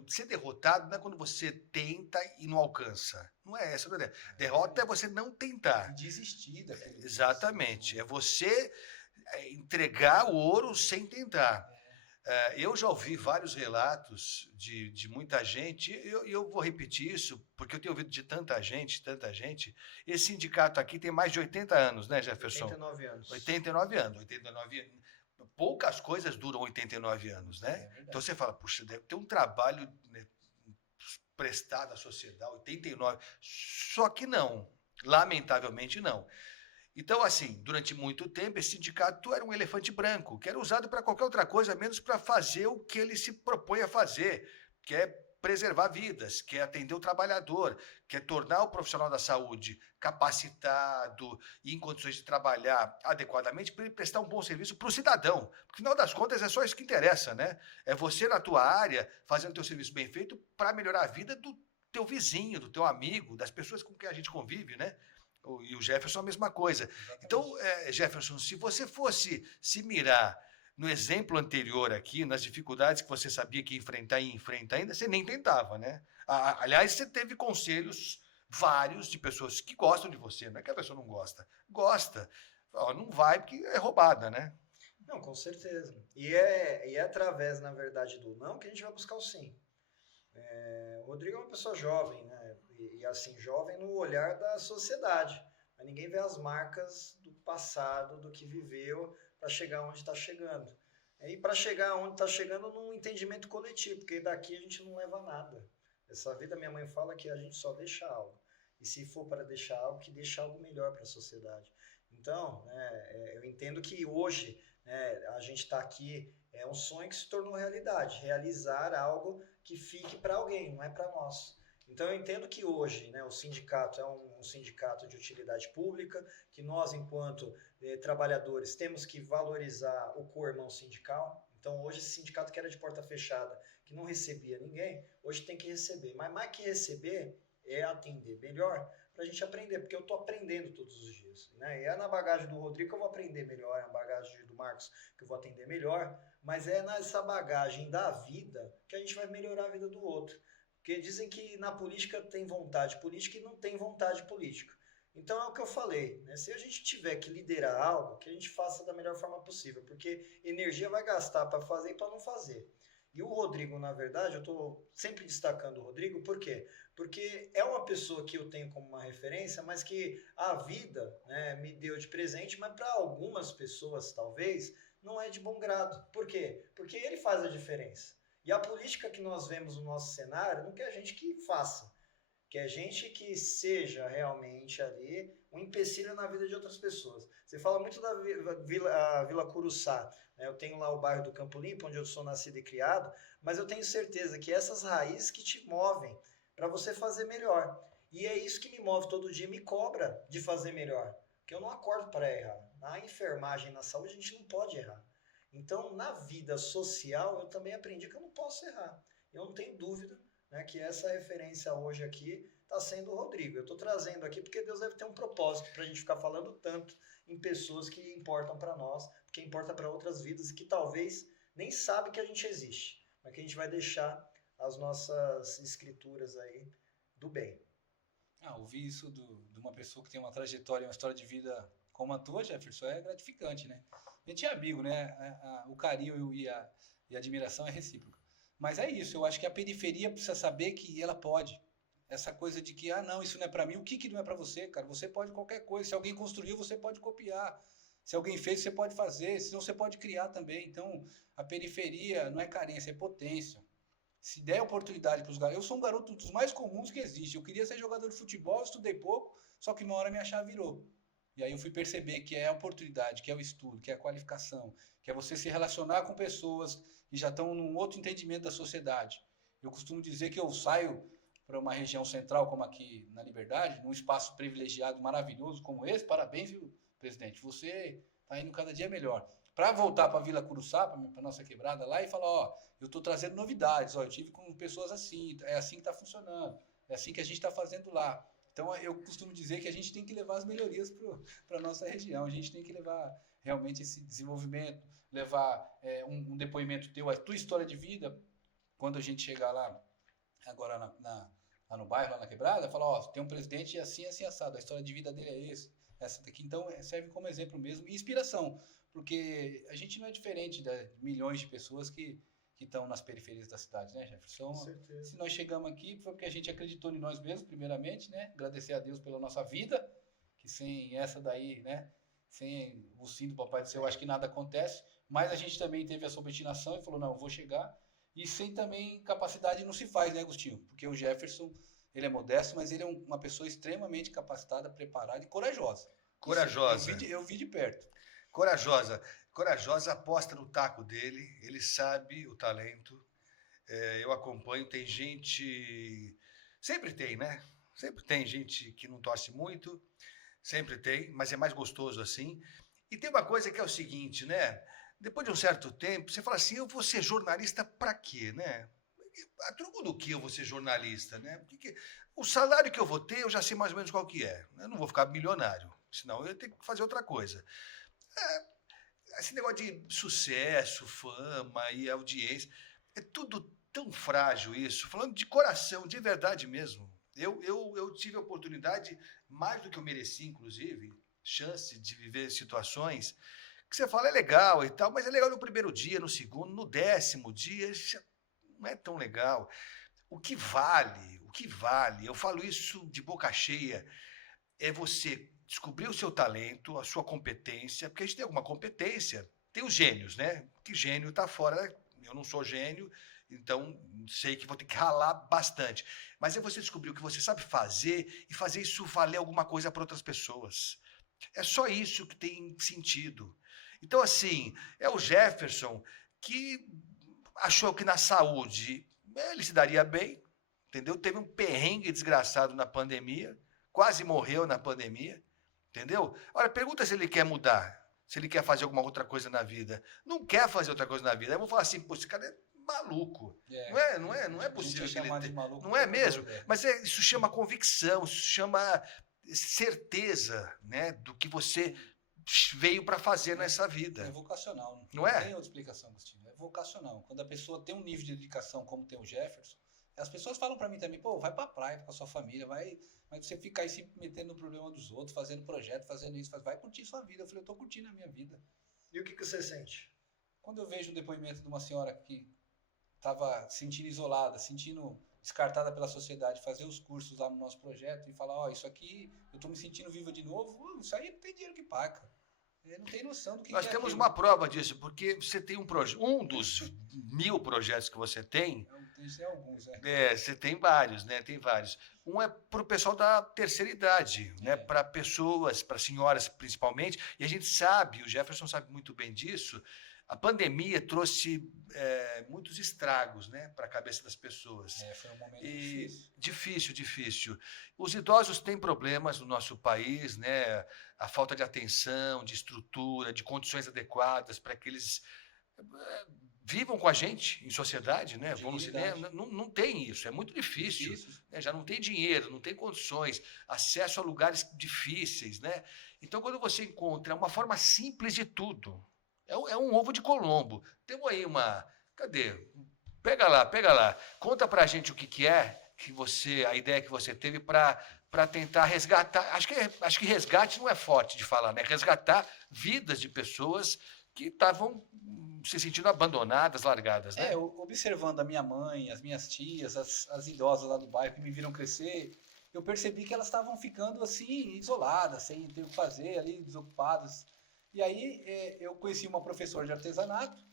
ser derrotado não é quando você tenta e não alcança. Não é essa a ideia. Derrota é você não tentar. Desistir daquele. Exatamente. É você entregar o ouro sem tentar. Eu já ouvi vários relatos de muita gente, e eu vou repetir isso, porque eu tenho ouvido de tanta gente. Esse sindicato aqui tem mais de 80 anos, né, Jefferson? 89 anos. 89 anos. Poucas coisas duram 89 anos, né? Então você fala, puxa, deve ter um trabalho, né, prestado à sociedade, 89. Só que não. Lamentavelmente não. Então, assim, durante muito tempo, esse sindicato era um elefante branco, que era usado para qualquer outra coisa, menos para fazer o que ele se propõe a fazer, que é preservar vidas, que é atender o trabalhador, que é tornar o profissional da saúde capacitado e em condições de trabalhar adequadamente para ele prestar um bom serviço para o cidadão. Porque, afinal das contas, é só isso que interessa, né? É você, na tua área, fazendo o teu serviço bem feito para melhorar a vida do teu vizinho, do teu amigo, das pessoas com quem a gente convive, né? E o Jefferson a mesma coisa. Exatamente. Então, Jefferson, se você fosse se mirar no exemplo anterior aqui, nas dificuldades que você sabia que ia enfrentar e enfrenta ainda, você nem tentava, né? Aliás, você teve conselhos vários de pessoas que gostam de você, não é que a pessoa não gosta. Gosta. Não vai porque é roubada, né? Não, com certeza. E é através, na verdade, do não que a gente vai buscar o sim. O Rodrigo é uma pessoa jovem, né? E assim, jovem no olhar da sociedade. Mas ninguém vê as marcas do passado, do que viveu, para chegar onde está chegando. E para chegar onde está chegando num entendimento coletivo, porque daqui a gente não leva nada. Essa vida, minha mãe fala que a gente só deixa algo. E se for para deixar algo, que deixa algo melhor para a sociedade. Então, eu entendo que hoje a gente está aqui, é um sonho que se tornou realidade. Realizar algo que fique para alguém, não é para nós. Então, eu entendo que hoje, né, o sindicato é um sindicato de utilidade pública, que nós, enquanto trabalhadores, temos que valorizar o co-irmão sindical. Então, hoje, esse sindicato que era de porta fechada, que não recebia ninguém, hoje tem que receber. Mas mais que receber, é atender melhor para a gente aprender, porque eu estou aprendendo todos os dias. Né? E é na bagagem do Rodrigo que eu vou aprender melhor, é na bagagem do Marcos que eu vou atender melhor, mas é nessa bagagem da vida que a gente vai melhorar a vida do outro. Porque dizem que na política tem vontade política e não tem vontade política. Então é o que eu falei, né? Se a gente tiver que liderar algo, que a gente faça da melhor forma possível, porque energia vai gastar para fazer e para não fazer. E o Rodrigo, na verdade, eu estou sempre destacando o Rodrigo, por quê? Porque é uma pessoa que eu tenho como uma referência, mas que a vida, né, me deu de presente, mas para algumas pessoas, talvez, não é de bom grado. Por quê? Porque ele faz a diferença. E a política que nós vemos no nosso cenário não quer a gente que faça. Que é gente que seja realmente ali um empecilho na vida de outras pessoas. Você fala muito da Vila Curuçá, né? Eu tenho lá o bairro do Campo Limpo, onde eu sou nascido e criado, mas eu tenho certeza que essas raízes que te movem para você fazer melhor. E é isso que me move todo dia, me cobra de fazer melhor. Porque eu não acordo para errar. Na enfermagem, na saúde, a gente não pode errar. Então, na vida social, eu também aprendi que eu não posso errar. Eu não tenho dúvida, né, que essa referência hoje aqui está sendo o Rodrigo. Eu estou trazendo aqui porque Deus deve ter um propósito para a gente ficar falando tanto em pessoas que importam para nós, que importam para outras vidas e que talvez nem sabe que a gente existe, mas que a gente vai deixar as nossas escrituras aí do bem. Ouvir isso de uma pessoa que tem uma trajetória, uma história de vida como a tua, Jefferson, é gratificante, né? A gente é amigo, né? O carinho e a admiração é recíproca. Mas é isso, eu acho que a periferia precisa saber que ela pode. Essa coisa de que, não, isso não é para mim, o que não é para você, cara? Você pode qualquer coisa. Se alguém construiu, você pode copiar. Se alguém fez, você pode fazer. Senão você pode criar também. Então, a periferia não é carência, é potência. Se der oportunidade para os garotos... Eu sou um garoto dos mais comuns que existe. Eu queria ser jogador de futebol, estudei pouco, só que uma hora minha chave virou. E aí eu fui perceber que é a oportunidade, que é o estudo, que é a qualificação, que é você se relacionar com pessoas que já estão num outro entendimento da sociedade. Eu costumo dizer que eu saio para uma região central como aqui na Liberdade, num espaço privilegiado, maravilhoso como esse. Parabéns, viu, presidente? Você está indo cada dia melhor. Para voltar para a Vila Curuçá, para a nossa quebrada lá, e falar, eu estou trazendo novidades, eu tive com pessoas assim, é assim que está funcionando, é assim que a gente está fazendo lá. Então, eu costumo dizer que a gente tem que levar as melhorias para a nossa região, a gente tem que levar realmente esse desenvolvimento, levar um depoimento teu, a tua história de vida, quando a gente chegar lá, agora lá no bairro, lá na quebrada, falar, tem um presidente assim, assim, assado, a história de vida dele é essa daqui. Então, serve como exemplo mesmo e inspiração, porque a gente não é diferente de milhões de pessoas que estão nas periferias da cidade, né, Jefferson? Com certeza. Se nós chegamos aqui, foi porque a gente acreditou em nós mesmos, primeiramente, né? Agradecer a Deus pela nossa vida, que sem essa daí, né? Sem o sim do Papai do Céu, eu acho que nada acontece. Mas a gente também teve essa obstinação e falou, não, eu vou chegar. E sem também capacidade não se faz, né, Agostinho? Porque o Jefferson, ele é modesto, mas ele é uma pessoa extremamente capacitada, preparada e corajosa. Corajosa. Eu vi de perto. Corajosa, aposta no taco dele, ele sabe o talento. Eu acompanho, tem gente... Sempre tem, né? Sempre tem gente que não torce muito, sempre tem, mas é mais gostoso assim. E tem uma coisa que é o seguinte, né? Depois de um certo tempo, você fala assim, eu vou ser jornalista para quê, né? A troco do que eu vou ser jornalista, né? Porque o salário que eu vou ter, eu já sei mais ou menos qual que é. Eu não vou ficar milionário, senão eu tenho que fazer outra coisa. Esse negócio de sucesso, fama e audiência, é tudo tão frágil isso. Falando de coração, de verdade mesmo. Eu tive a oportunidade, mais do que eu mereci, inclusive, chance de viver situações que você fala é legal e tal, mas é legal no primeiro dia, no segundo, no 10º dia, não é tão legal. O que vale, eu falo isso de boca cheia, é você descobrir o seu talento, a sua competência, porque a gente tem alguma competência, tem os gênios, né? Que gênio está fora, eu não sou gênio, então sei que vou ter que ralar bastante. Mas é você descobrir o que você sabe fazer e fazer isso valer alguma coisa para outras pessoas. É só isso que tem sentido. Então, assim, é o Jefferson que achou que na saúde ele se daria bem, entendeu? Teve um perrengue desgraçado na pandemia, quase morreu na pandemia, entendeu? Olha, pergunta se ele quer mudar, se ele quer fazer alguma outra coisa na vida. Não quer fazer outra coisa na vida. Eu vou falar assim, pô, esse cara é maluco. Não é possível que ele... Não é mesmo? Mas isso chama convicção, isso chama certeza, né, do que você veio para fazer nessa vida. É vocacional. Não é? Não tem outra explicação, Agostinho. É vocacional. Quando a pessoa tem um nível de dedicação como tem o Jefferson, as pessoas falam para mim também, pô, vai pra praia com a sua família, mas você fica aí se metendo no problema dos outros, fazendo projeto, fazendo isso, vai curtir sua vida. Eu falei, eu tô curtindo a minha vida. E o que você sente? Quando eu vejo um depoimento de uma senhora que estava se sentindo isolada, sentindo descartada pela sociedade, fazer os cursos lá no nosso projeto e falar, isso aqui, eu tô me sentindo viva de novo, isso aí não tem dinheiro que paga. Não tem noção do que Nós temos uma prova disso, porque você tem um dos 1000 projetos que você tem, A gente tem alguns, né? Você tem vários, né? Tem vários. Um é para o pessoal da terceira idade, né? Para pessoas, para senhoras principalmente. E a gente sabe, o Jefferson sabe muito bem disso. A pandemia trouxe muitos estragos, né, para a cabeça das pessoas. Foi um momento difícil. Difícil. Os idosos têm problemas no nosso país, né? A falta de atenção, de estrutura, de condições adequadas para que eles vivam com a gente em sociedade, né? Vão no cinema. Não tem isso, é muito difícil. Né? Já não tem dinheiro, não tem condições, acesso a lugares difíceis, né? Então, quando você encontra uma forma simples de tudo, é um ovo de Colombo. Temos aí cadê? Pega lá. Conta pra gente o que é a ideia que você teve para tentar resgatar. Acho que resgate não é forte de falar, né? Resgatar vidas de pessoas que estavam se sentindo abandonadas, largadas, né? Observando a minha mãe, as minhas tias, as idosas lá do bairro que me viram crescer, eu percebi que elas estavam ficando assim, isoladas, sem ter o que fazer, ali, desocupadas. E aí eu conheci uma professora de artesanato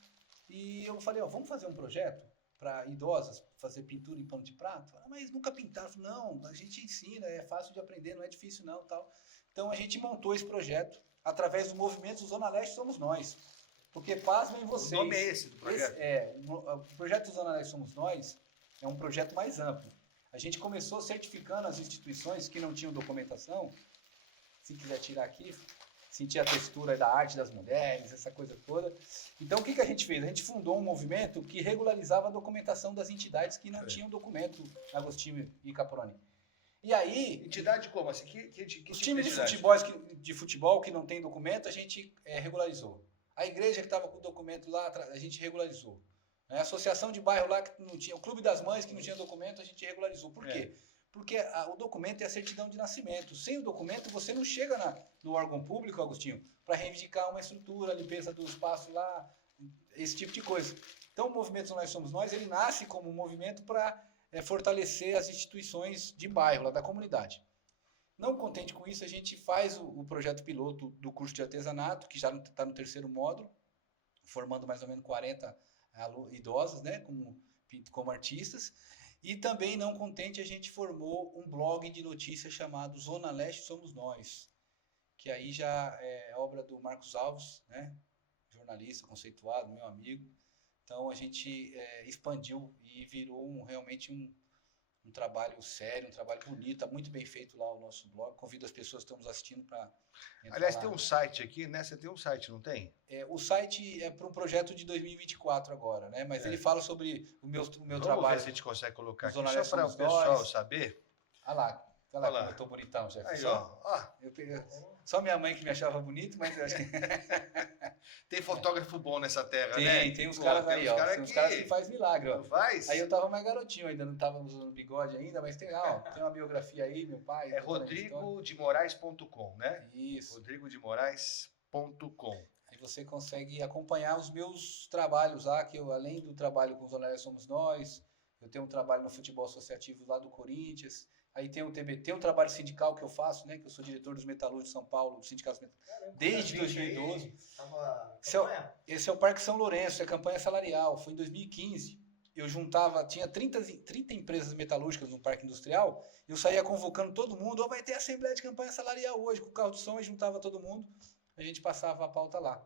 e eu falei, vamos fazer um projeto para idosas, fazer pintura em pano de prato? Mas nunca pintaram. Não, a gente ensina, é fácil de aprender, não é difícil não. Tal. Então a gente montou esse projeto através do movimento Zona Leste Somos Nós. Porque pasmem vocês. O nome é esse do projeto? O projeto Zona Leste Somos Nós é um projeto mais amplo. A gente começou certificando as instituições que não tinham documentação. Se quiser tirar aqui, sentir a textura da arte das mulheres, essa coisa toda. Então, o que a gente fez? A gente fundou um movimento que regularizava a documentação das entidades que não tinham documento, Agostinho e Caproni. E aí... Entidade como? Assim, os times de futebol que não tem documento, a gente regularizou. A igreja que estava com o documento lá, a gente regularizou. A associação de bairro lá que não tinha, o clube das mães que não tinha documento, a gente regularizou. Por quê? Porque o documento é a certidão de nascimento. Sem o documento, você não chega no órgão público, Agostinho, para reivindicar uma estrutura, a limpeza do espaço lá, esse tipo de coisa. Então, o movimento Nós Somos Nós, ele nasce como um movimento para fortalecer as instituições de bairro, lá da comunidade. Não contente com isso, a gente faz o projeto piloto do curso de artesanato, que já está no 3º módulo, formando mais ou menos 40 idosos, né, como artistas. E também, não contente, a gente formou um blog de notícias chamado Zona Leste Somos Nós, que aí já é obra do Marcos Alves, né, jornalista conceituado, meu amigo. Então, a gente expandiu e virou realmente um trabalho sério, um trabalho bonito, tá muito bem feito lá o nosso blog. Convido as pessoas que estão nos assistindo para... Aliás, tem um site aqui, né? Você tem um site, não tem? O site é para um projeto de 2024 agora, né? Mas ele fala sobre o meu Vamos trabalho. Ver se a gente consegue colocar aqui, só para o pessoal saber. Olha lá como eu tô bonitão, Jeff. Aí, Só minha mãe que me achava bonito, mas eu acho que... Tem fotógrafo bom nessa terra, né? Tem uns caras aí, ó. Tem uns caras que faz milagre, ó. Não faz? Aí eu tava mais garotinho ainda, não tava usando bigode ainda, mas tem uma biografia aí, meu pai. É rodrigodemorais.com, né? Isso. rodrigodemorais.com. Aí você consegue acompanhar os meus trabalhos lá, que eu, além do trabalho com os Zona Leste Somos Nós, eu tenho um trabalho no futebol associativo lá do Corinthians. Aí tem o TBT, um trabalho sindical que eu faço, né? Que eu sou diretor dos Metalúrgicos de São Paulo, do Sindicato Metalúrgicos, desde 2012. Esse é o Parque São Lourenço, é campanha salarial. Foi em 2015. Eu tinha 30 empresas metalúrgicas no Parque Industrial. Eu saía convocando todo mundo. Vai ter assembleia de campanha salarial hoje, com o carro do som, e juntava todo mundo. A gente passava a pauta lá.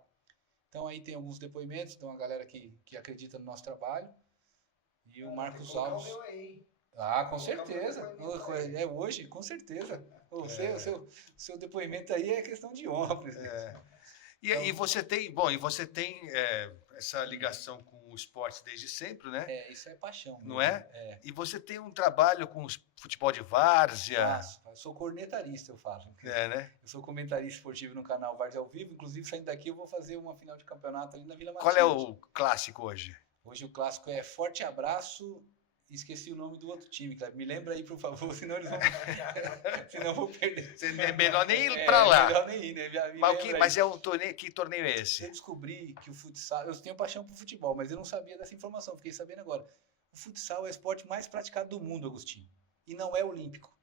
Então aí tem alguns depoimentos, então a galera que acredita no nosso trabalho. E o Marcos Alves... com certeza. Hoje, com certeza. O seu depoimento aí é questão de honra, presidente. E você tem, essa ligação com o esporte desde sempre, né? Isso é paixão. Não é? E você tem um trabalho com futebol de várzea. Eu sou cornetarista, eu falo. Né? Eu sou comentarista esportivo no canal Várzea ao Vivo. Inclusive, saindo daqui, eu vou fazer uma final de campeonato ali na Vila Matilde. Qual é o clássico hoje? Hoje o clássico é Forte Abraço... Esqueci o nome do outro time, Cleber. Me lembra aí, por favor, senão eles vão... senão eu vou perder. É melhor nem ir pra lá. É melhor nem ir, né? Mas é um torneio... Que torneio é esse? Eu descobri que o futsal... Eu tenho paixão por futebol, mas eu não sabia dessa informação. Fiquei sabendo agora. O futsal é o esporte mais praticado do mundo, Agostinho. E não é olímpico.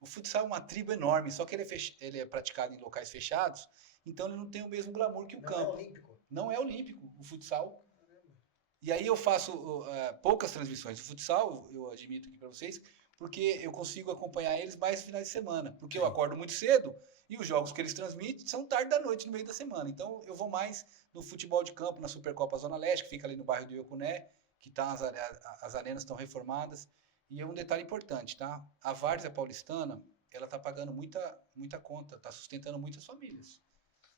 O futsal é uma tribo enorme, só que ele é praticado em locais fechados, então ele não tem o mesmo glamour que o campo. Não é olímpico. Não é olímpico, o futsal. E aí eu faço poucas transmissões de futsal, eu admito aqui para vocês, porque eu consigo acompanhar eles mais no finais de semana, porque eu acordo muito cedo e os jogos que eles transmitem são tarde da noite no meio da semana. Então eu vou mais no futebol de campo, na Supercopa Zona Leste, que fica ali no bairro do Iocuné, que tá as arenas estão reformadas. E é um detalhe importante, tá? A Várzea Paulistana, ela tá pagando muita conta, tá sustentando muitas famílias.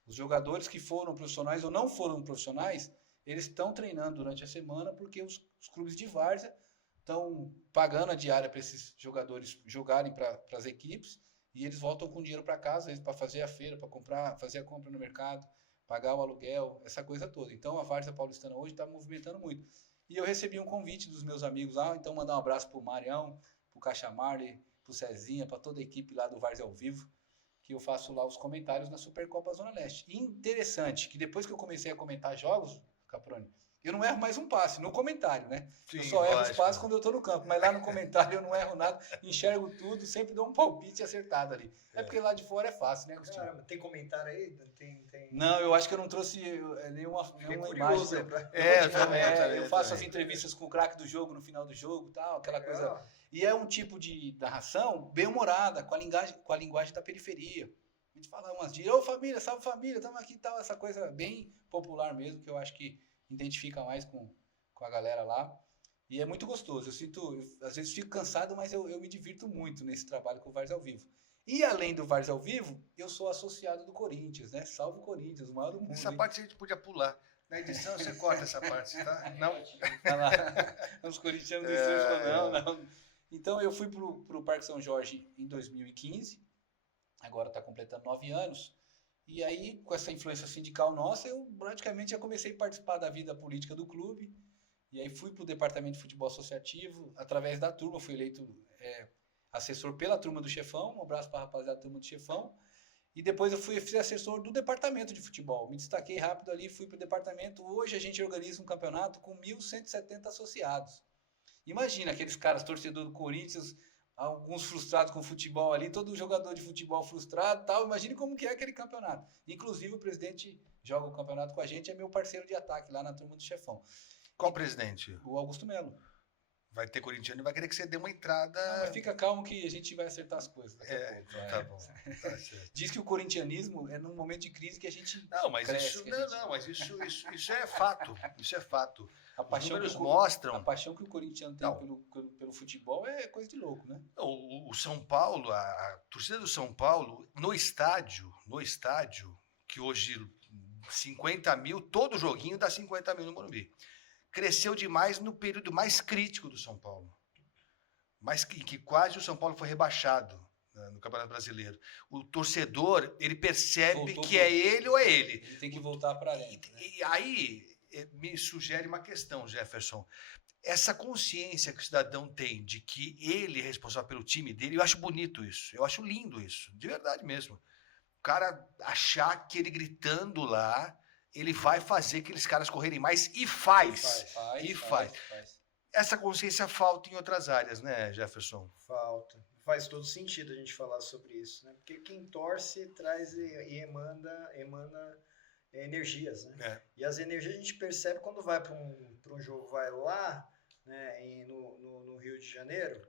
Os jogadores que foram profissionais ou não foram profissionais, eles estão treinando durante a semana porque os clubes de várzea estão pagando a diária para esses jogadores jogarem para as equipes e eles voltam com dinheiro para casa, para fazer a feira, para comprar, fazer a compra no mercado, pagar o aluguel, essa coisa toda. Então a Várzea Paulistana hoje está movimentando muito. E eu recebi um convite dos meus amigos lá, então mandar um abraço pro Marião, pro Cachamarli, pro Cezinha, para toda a equipe lá do Várzea ao Vivo, que eu faço lá os comentários na Supercopa Zona Leste. E interessante que depois que eu comecei a comentar jogos, Caproni, eu não erro mais um passe no comentário, né? Sim, eu só erro os lógico. passes quando eu tô no campo, mas lá no comentário eu não erro nada, enxergo tudo, sempre dou um palpite acertado ali. É porque lá de fora é fácil, né, Agostinho? Caramba, tem comentário aí? Não, eu acho que eu não trouxe nenhuma imagem. Eu faço as entrevistas com o craque do jogo no final do jogo, tal, aquela coisa. E é um tipo de narração bem humorada, com a linguagem da periferia. A gente fala umas dias, ô família, salve família, estamos aqui e tal, essa coisa bem popular mesmo, que eu acho que identifica mais com a galera lá. E é muito gostoso. Às vezes fico cansado, mas eu me divirto muito nesse trabalho com o Várzea ao Vivo. E além do Várzea ao Vivo, eu sou associado do Corinthians, né? Salve Corinthians, o maior do mundo. Essa parte a gente podia pular. Na edição você corta essa parte, tá? Não. Os corintianos do estúdio não. Então eu fui pro Parque São Jorge em 2015, agora está completando 9 anos. E aí, com essa influência sindical nossa, eu praticamente já comecei a participar da vida política do clube. E aí fui para o departamento de futebol associativo, através da turma, fui eleito assessor pela turma do Chefão, um abraço para a rapaziada da turma do Chefão. E depois eu fui assessor do departamento de futebol. Me destaquei rápido ali, fui para o departamento. Hoje a gente organiza um campeonato com 1.170 associados. Imagina aqueles caras, torcedor do Corinthians, alguns frustrados com o futebol ali, todo jogador de futebol frustrado e tal. Imagine como que é aquele campeonato. Inclusive o presidente joga o campeonato com a gente, é meu parceiro de ataque lá na turma do Chefão. Qual presidente? O Augusto Melo. Vai ter corintiano e vai querer que você dê uma entrada... Não, mas fica calmo que a gente vai acertar as coisas daqui a pouco. Tá bom. Tá certo. Diz que o corintianismo é num momento de crise que a gente Não, mas cresce, isso é fato. Isso é fato. Os números mostram... A paixão que o corintiano tem pelo futebol é coisa de louco, né? O São Paulo, a torcida do São Paulo, no estádio, que hoje 50 mil, todo joguinho dá 50 mil no Morumbi. Cresceu demais no período mais crítico do São Paulo. Mas que quase o São Paulo foi rebaixado, né, no Campeonato Brasileiro. O torcedor, ele percebe que é ele ou é ele. Ele tem que voltar para dentro. Né? E aí me sugere uma questão, Jefferson. Essa consciência que o cidadão tem de que ele é responsável pelo time dele, eu acho bonito isso. Eu acho lindo isso. De verdade mesmo. O cara achar que ele gritando lá... ele vai fazer aqueles caras correrem mais e faz. Essa consciência falta em outras áreas, né, Jefferson? Falta. Faz todo sentido a gente falar sobre isso, né? Porque quem torce traz e emana energias, né? E as energias a gente percebe quando vai para um jogo, vai lá, né, no Rio de Janeiro,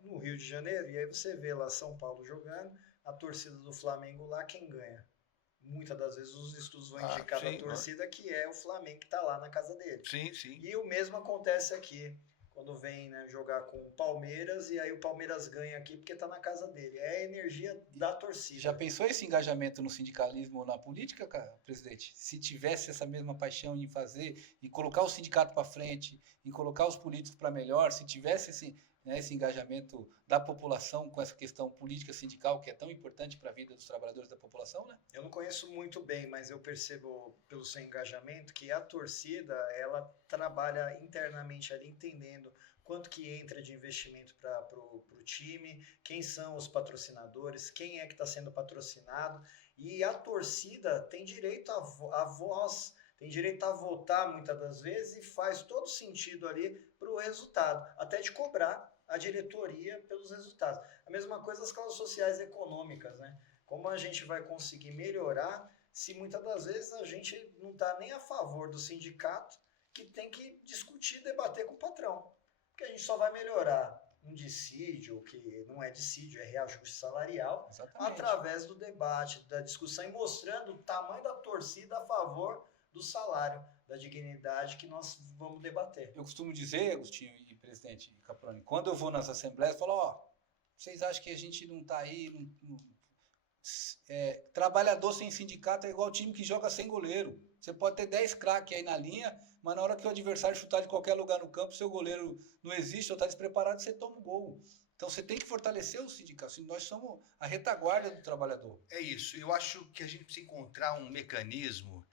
no Rio de Janeiro, e aí você vê lá São Paulo jogando, a torcida do Flamengo lá, quem ganha? Muitas das vezes os estudos vão indicar a torcida que é o Flamengo que está lá na casa dele. Sim, sim. E o mesmo acontece aqui, quando vem, né, jogar com o Palmeiras, e aí o Palmeiras ganha aqui porque está na casa dele. É a energia da torcida. Já pensou esse engajamento no sindicalismo ou na política, presidente? Se tivesse essa mesma paixão em fazer, em colocar o sindicato para frente, em colocar os políticos para melhor, se tivesse esse engajamento da população com essa questão política sindical que é tão importante para a vida dos trabalhadores da população, né? Eu não conheço muito bem, mas eu percebo pelo seu engajamento que a torcida, ela trabalha internamente ali entendendo quanto que entra de investimento para o time, quem são os patrocinadores, quem é que está sendo patrocinado, e a torcida tem direito à voz, tem direito a votar muitas das vezes e faz todo sentido ali para o resultado, até de cobrar a diretoria pelos resultados. A mesma coisa as causas sociais e econômicas, né? Como a gente vai conseguir melhorar se muitas das vezes a gente não está nem a favor do sindicato, que tem que discutir, debater com o patrão. Porque a gente só vai melhorar um dissídio, que não é dissídio, é reajuste salarial, Exatamente. através do debate, da discussão e mostrando o tamanho da torcida a favor do salário, da dignidade que nós vamos debater. Eu costumo dizer, Agostinho e presidente Caproni, quando eu vou nas assembleias, eu falo, ó, vocês acham que a gente não está aí... trabalhador sem sindicato é igual time que joga sem goleiro. Você pode ter 10 craques aí na linha, mas na hora que o adversário chutar de qualquer lugar no campo, seu goleiro não existe ou está despreparado, você toma o gol. Então você tem que fortalecer o sindicato. Nós somos a retaguarda do trabalhador. É isso. Eu acho que a gente precisa encontrar um mecanismo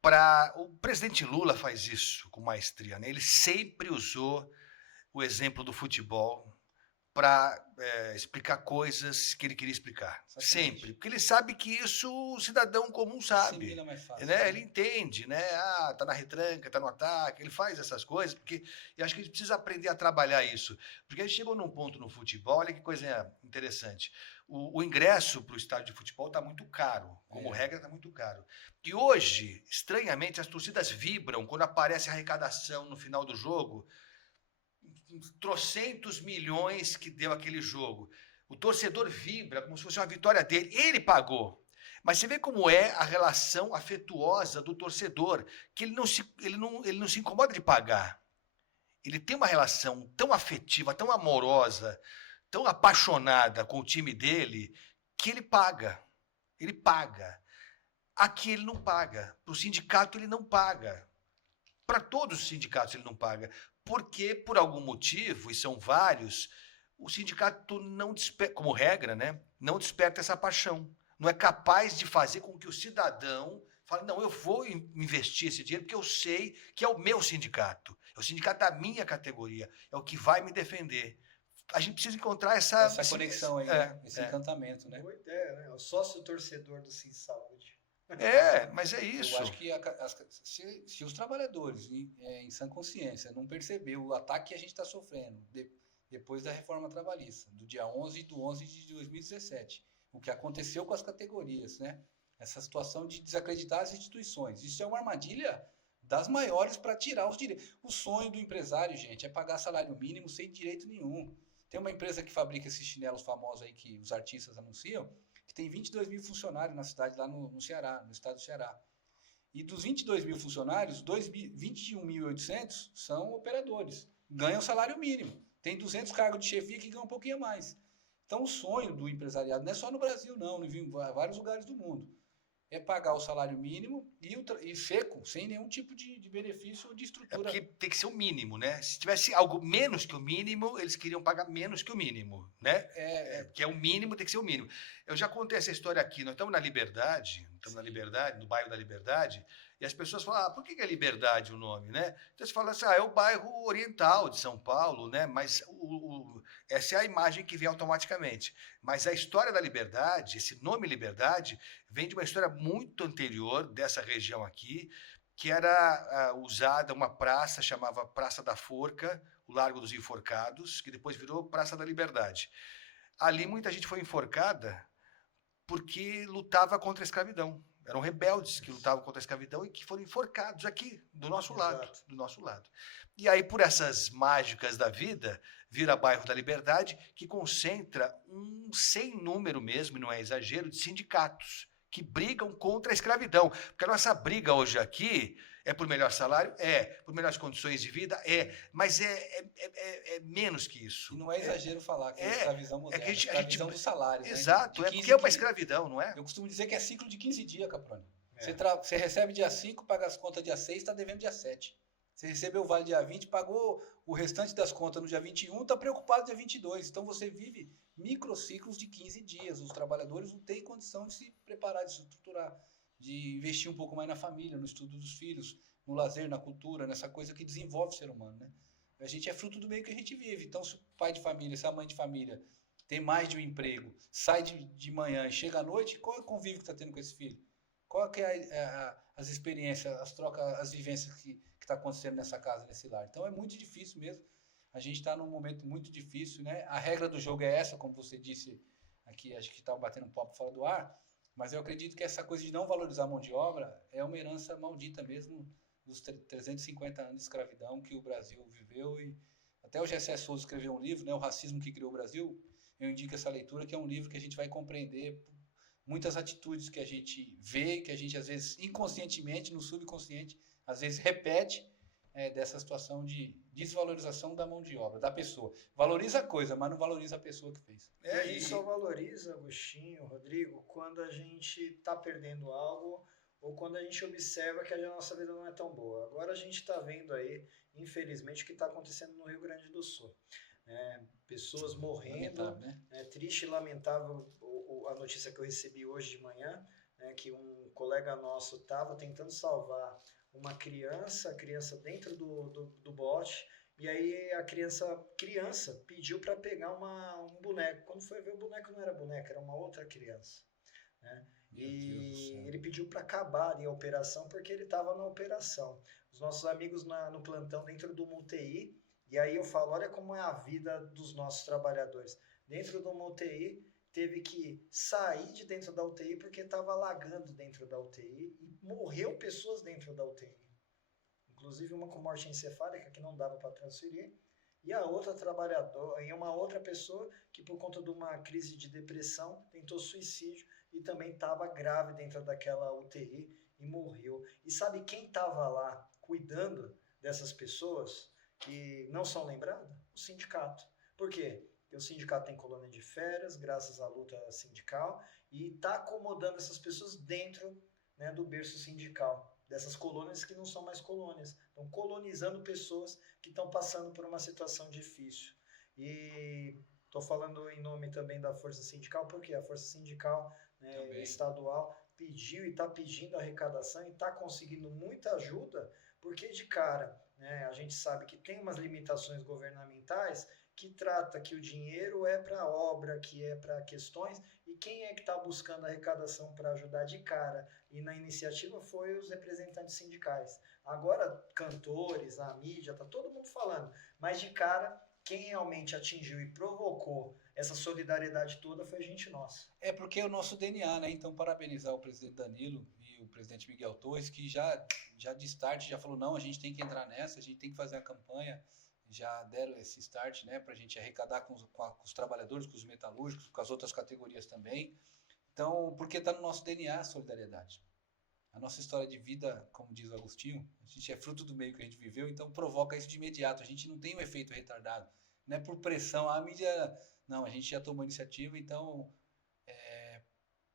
para... O presidente Lula faz isso com maestria, né? Ele sempre usou o exemplo do futebol para explicar coisas que ele queria explicar. Exatamente. Sempre. Porque ele sabe que isso o cidadão comum sabe. Assimila mais fácil, né? né? Ele entende, né? Ah, tá na retranca, tá no ataque, ele faz essas coisas, porque eu acho que a gente precisa aprender a trabalhar isso. Porque a gente chegou num ponto no futebol, olha que coisa interessante. O ingresso para o estádio de futebol está muito caro, como regra está muito caro. E hoje, estranhamente, as torcidas vibram quando aparece a arrecadação no final do jogo, trocentos milhões que deu aquele jogo. O torcedor vibra como se fosse uma vitória dele. Ele pagou. Mas você vê como é a relação afetuosa do torcedor, que ele não se incomoda de pagar. Ele tem uma relação tão afetiva, tão amorosa, tão apaixonada com o time dele, que ele paga. Ele paga. Aqui ele não paga. Para o sindicato ele não paga. Para todos os sindicatos ele não paga. Porque, por algum motivo, e são vários, o sindicato não desperta, como regra, né, não desperta essa paixão. Não é capaz de fazer com que o cidadão fale, não, eu vou investir esse dinheiro porque eu sei que é o meu sindicato. É o sindicato da minha categoria. É o que vai me defender. A gente precisa encontrar essa conexão aí, né? Esse encantamento, né? Boa ideia, né? O sócio torcedor do Sim Saúde. Mas é isso. Eu acho que se os trabalhadores, em sã consciência, não perceber o ataque que a gente está sofrendo depois da reforma trabalhista, do dia 11/11 de 2017, o que aconteceu com as categorias, né? Essa situação de desacreditar as instituições. Isso é uma armadilha das maiores para tirar os direitos. O sonho do empresário, gente, é pagar salário mínimo sem direito nenhum. Tem uma empresa que fabrica esses chinelos famosos aí que os artistas anunciam, que tem 22 mil funcionários na cidade, lá no Ceará, no estado do Ceará. E dos 22 mil funcionários, 21.800 são operadores, ganham salário mínimo. Tem 200 cargos de chefia que ganham um pouquinho a mais. Então o sonho do empresariado, não é só no Brasil não, em vários lugares do mundo, é pagar o salário mínimo e seco, sem nenhum tipo de benefício ou de estrutura. Porque tem que ser o mínimo, né? Se tivesse algo menos que o mínimo, eles queriam pagar menos que o mínimo, né? Que é o mínimo, tem que ser o mínimo. Eu já contei essa história aqui. Nós estamos na Liberdade, no bairro da Liberdade, e as pessoas falam, por que é Liberdade o nome, né? Então você fala assim, é o bairro oriental de São Paulo, né? Mas essa é a imagem que vem automaticamente. Mas a história da Liberdade, esse nome Liberdade, vem de uma história muito anterior dessa região aqui, que era usada uma praça, chamava Praça da Forca, o Largo dos Enforcados, que depois virou Praça da Liberdade. Ali muita gente foi enforcada porque lutava contra a escravidão. Eram rebeldes que lutavam contra a escravidão e que foram enforcados aqui, do nosso lado. E aí, por essas mágicas da vida, vira bairro da Liberdade, que concentra um sem número mesmo, não é exagero, de sindicatos que brigam contra a escravidão. Porque a nossa briga hoje aqui é por melhor salário? Por melhores condições de vida? Mas é menos que isso. E não é exagero falar que é escravidão moderna, escravidão dos salários. Exato, né? Porque é uma escravidão, não é? Eu costumo dizer que é ciclo de 15 dias, Caproni. Você recebe dia 5, paga as contas dia 6, está devendo dia 7. Você recebeu o vale dia 20, pagou o restante das contas no dia 21, está preocupado dia 22. Então você vive microciclos de 15 dias. Os trabalhadores não têm condição de se preparar, de se estruturar, de investir um pouco mais na família, no estudo dos filhos, no lazer, na cultura, nessa coisa que desenvolve o ser humano, né? A gente é fruto do meio que a gente vive. Então, se o pai de família, se a mãe de família tem mais de um emprego, sai de manhã e chega à noite, qual é o convívio que está tendo com esse filho? Qual que é as experiências, as trocas, as vivências que está acontecendo nessa casa, nesse lar? Então, é muito difícil mesmo. A gente está num momento muito difícil, né? A regra do jogo é essa, como você disse aqui, acho que estava batendo um papo fora do ar, mas eu acredito que essa coisa de não valorizar a mão de obra é uma herança maldita mesmo dos 350 anos de escravidão que o Brasil viveu. E até o Gessé Souza escreveu um livro, né, O Racismo que Criou o Brasil. Eu indico essa leitura, que é um livro que a gente vai compreender muitas atitudes que a gente vê, que a gente às vezes inconscientemente, no subconsciente, às vezes repete, dessa situação de desvalorização da mão de obra, da pessoa. Valoriza a coisa, mas não valoriza a pessoa que fez. E a gente só valoriza, Agostinho, Rodrigo, quando a gente está perdendo algo ou quando a gente observa que a nossa vida não é tão boa. Agora a gente está vendo aí, infelizmente, o que está acontecendo no Rio Grande do Sul. Pessoas morrendo, Lamentável, né? É triste e lamentável a notícia que eu recebi hoje de manhã, que um colega nosso estava tentando salvar uma criança, a criança dentro do bote, e aí a criança pediu para pegar um boneco. Quando foi ver, o boneco não era boneco, era uma outra criança. Né? E ele pediu para acabar ali a operação, porque ele estava na operação. Os nossos amigos no plantão dentro de uma UTI, e aí eu falo, olha como é a vida dos nossos trabalhadores. Dentro de uma UTI, teve que sair de dentro da UTI porque estava alagando dentro da UTI e morreu pessoas dentro da UTI. Inclusive uma com morte encefálica que não dava para transferir, e a outra trabalhadora, e uma outra pessoa que por conta de uma crise de depressão tentou suicídio e também estava grave dentro daquela UTI e morreu. E sabe quem estava lá cuidando dessas pessoas que não são lembradas? O sindicato. Por quê? Porque o sindicato tem colônia de férias, graças à luta sindical, e está acomodando essas pessoas dentro, né, do berço sindical, dessas colônias que não são mais colônias. Estão colonizando pessoas que estão passando por uma situação difícil. E estou falando em nome também da Força Sindical, porque a Força Sindical, né, estadual pediu e está pedindo arrecadação e está conseguindo muita ajuda, porque de cara, né, a gente sabe que tem umas limitações governamentais que trata que o dinheiro é para obra, que é para questões, e quem é que está buscando arrecadação para ajudar de cara? E na iniciativa foi os representantes sindicais. Agora, cantores, a mídia, está todo mundo falando, mas de cara, quem realmente atingiu e provocou essa solidariedade toda foi a gente nossa. É porque é o nosso DNA, né? Então, parabenizar o presidente Danilo e o presidente Miguel Torres, que já de start já falou, não, a gente tem que entrar nessa, a gente tem que fazer a campanha, já deram esse start, né, para a gente arrecadar com os trabalhadores, com os metalúrgicos, com as outras categorias também. Então, porque está no nosso DNA a solidariedade. A nossa história de vida, como diz o Agostinho, a gente é fruto do meio que a gente viveu, então provoca isso de imediato. A gente não tem um efeito retardado. Não é por pressão. A mídia, não, a gente já tomou iniciativa, então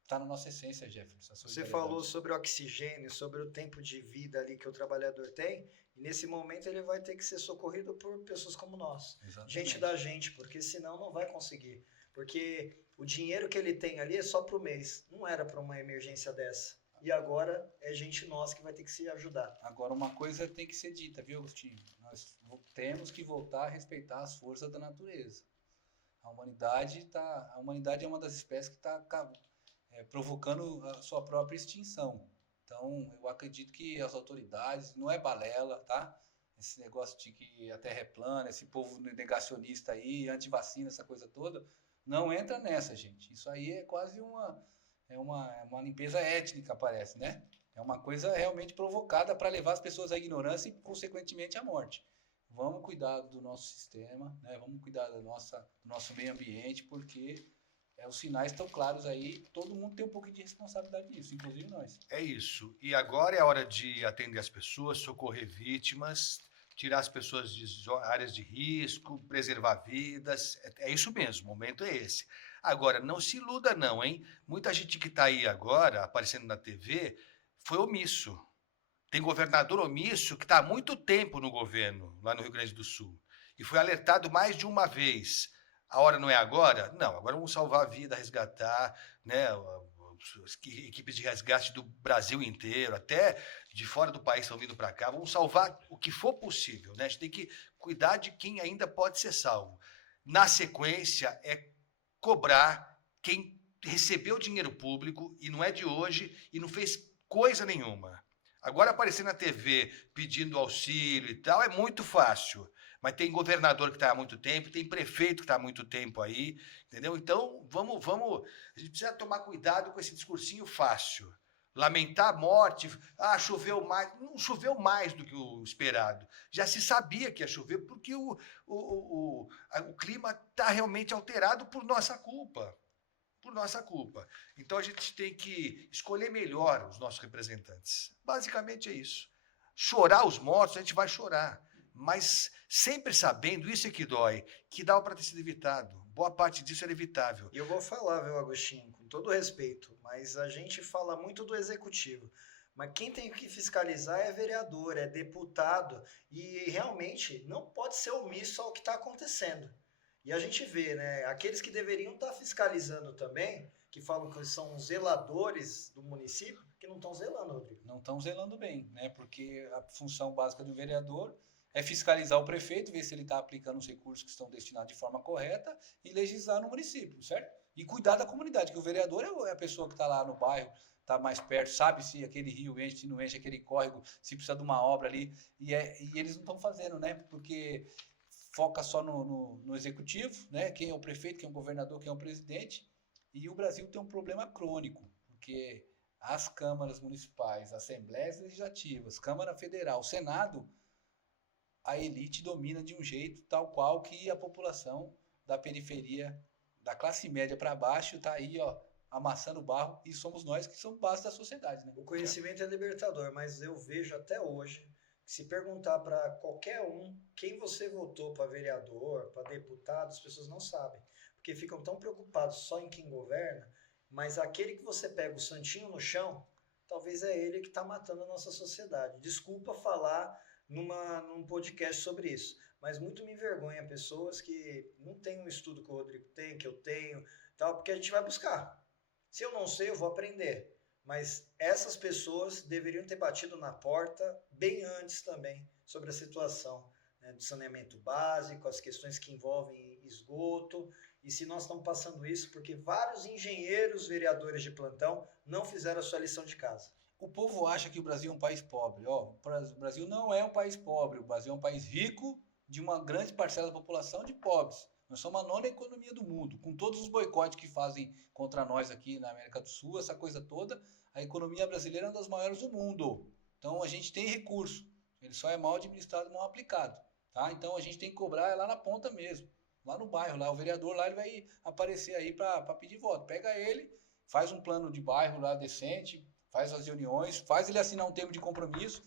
está na nossa essência, Jefferson. Você falou sobre o oxigênio, sobre o tempo de vida ali que o trabalhador tem, e nesse momento ele vai ter que ser socorrido por pessoas como nós. Exatamente. Gente da gente, porque senão não vai conseguir. Porque o dinheiro que ele tem ali é só para o mês, não era para uma emergência dessa. E agora é gente nossa que vai ter que se ajudar. Agora uma coisa tem que ser dita, viu, Agostinho? Nós temos que voltar a respeitar as forças da natureza. A humanidade é uma das espécies que está provocando a sua própria extinção. Então, eu acredito que as autoridades, não é balela, tá? Esse negócio de que a Terra é plana, esse povo negacionista aí, antivacina, essa coisa toda, não entra nessa, gente. Isso aí é quase uma limpeza étnica, parece, né? É uma coisa realmente provocada para levar as pessoas à ignorância e, consequentemente, à morte. Vamos cuidar do nosso sistema, né? Vamos cuidar do nosso meio ambiente, porque os sinais estão claros aí, todo mundo tem um pouco de responsabilidade nisso, inclusive nós. É isso. E agora é a hora de atender as pessoas, socorrer vítimas, tirar as pessoas de áreas de risco, preservar vidas. É isso mesmo, o momento é esse. Agora, não se iluda não, hein? Muita gente que está aí agora, aparecendo na TV, foi omisso. Tem governador omisso que está há muito tempo no governo, lá no Rio Grande do Sul, e foi alertado mais de uma vez. A hora não é agora? Não, agora vamos salvar a vida, resgatar, né? Equipes de resgate do Brasil inteiro, até de fora do país estão vindo para cá. Vamos salvar o que for possível, né? A gente tem que cuidar de quem ainda pode ser salvo. Na sequência, é cobrar quem recebeu dinheiro público, e não é de hoje, e não fez coisa nenhuma. Agora aparecer na TV pedindo auxílio e tal é muito fácil. Mas tem governador que está há muito tempo, tem prefeito que está há muito tempo aí, entendeu? Então, vamos, a gente precisa tomar cuidado com esse discursinho fácil. lamentar a morte, choveu mais. Não choveu mais do que o esperado. Já se sabia que ia chover porque o clima está realmente alterado por nossa culpa. Por nossa culpa. Então a gente tem que escolher melhor os nossos representantes. Basicamente é isso. Chorar os mortos, a gente vai chorar. Mas sempre sabendo, isso é que dói, que dá para ter sido evitado. Boa parte disso era evitável. E eu vou falar, viu, Agostinho, com todo respeito, mas a gente fala muito do executivo. Mas quem tem que fiscalizar é vereador, é deputado, e realmente não pode ser omisso ao que está acontecendo. E a gente vê, né, aqueles que deveriam estar fiscalizando também, que falam que são zeladores do município, que não estão zelando, Rodrigo. Não estão zelando bem, né? Porque a função básica do vereador é fiscalizar o prefeito, ver se ele está aplicando os recursos que estão destinados de forma correta e legislar no município, certo? E cuidar da comunidade, que o vereador é a pessoa que está lá no bairro, está mais perto, sabe se aquele rio enche, se não enche, aquele córrego, se precisa de uma obra ali, e eles não estão fazendo, né? Porque foca só no executivo, né? Quem é o prefeito, quem é o governador, quem é o presidente, e o Brasil tem um problema crônico, porque as câmaras municipais, assembleias legislativas, Câmara Federal, Senado, a elite domina de um jeito tal qual que a população da periferia, da classe média para baixo, está aí, ó, amassando barro, e somos nós que somos base da sociedade, né? O conhecimento é libertador, mas eu vejo até hoje que se perguntar para qualquer um quem você votou para vereador, para deputado, as pessoas não sabem, porque ficam tão preocupados só em quem governa, mas aquele que você pega o santinho no chão, talvez é ele que está matando a nossa sociedade. Desculpa falar num podcast sobre isso, mas muito me envergonha pessoas que não têm um estudo que o Rodrigo tem, que eu tenho, tal, porque a gente vai buscar. Se eu não sei, eu vou aprender. Mas essas pessoas deveriam ter batido na porta bem antes também sobre a situação, né, do saneamento básico, as questões que envolvem esgoto. E se nós estamos passando isso porque vários engenheiros, vereadores de plantão não fizeram a sua lição de casa. O povo acha que o Brasil é um país pobre. Ó, o Brasil não é um país pobre. O Brasil é um país rico de uma grande parcela da população de pobres. Nós somos a nona economia do mundo. Com todos os boicotes que fazem contra nós aqui na América do Sul, essa coisa toda, a economia brasileira é uma das maiores do mundo. Então a gente tem recurso. Ele só é mal administrado, mal aplicado. Tá? Então a gente tem que cobrar lá na ponta mesmo. Lá no bairro, lá o vereador lá ele vai aparecer aí para pedir voto. Pega ele, faz um plano de bairro lá decente, faz as reuniões, faz ele assinar um termo de compromisso.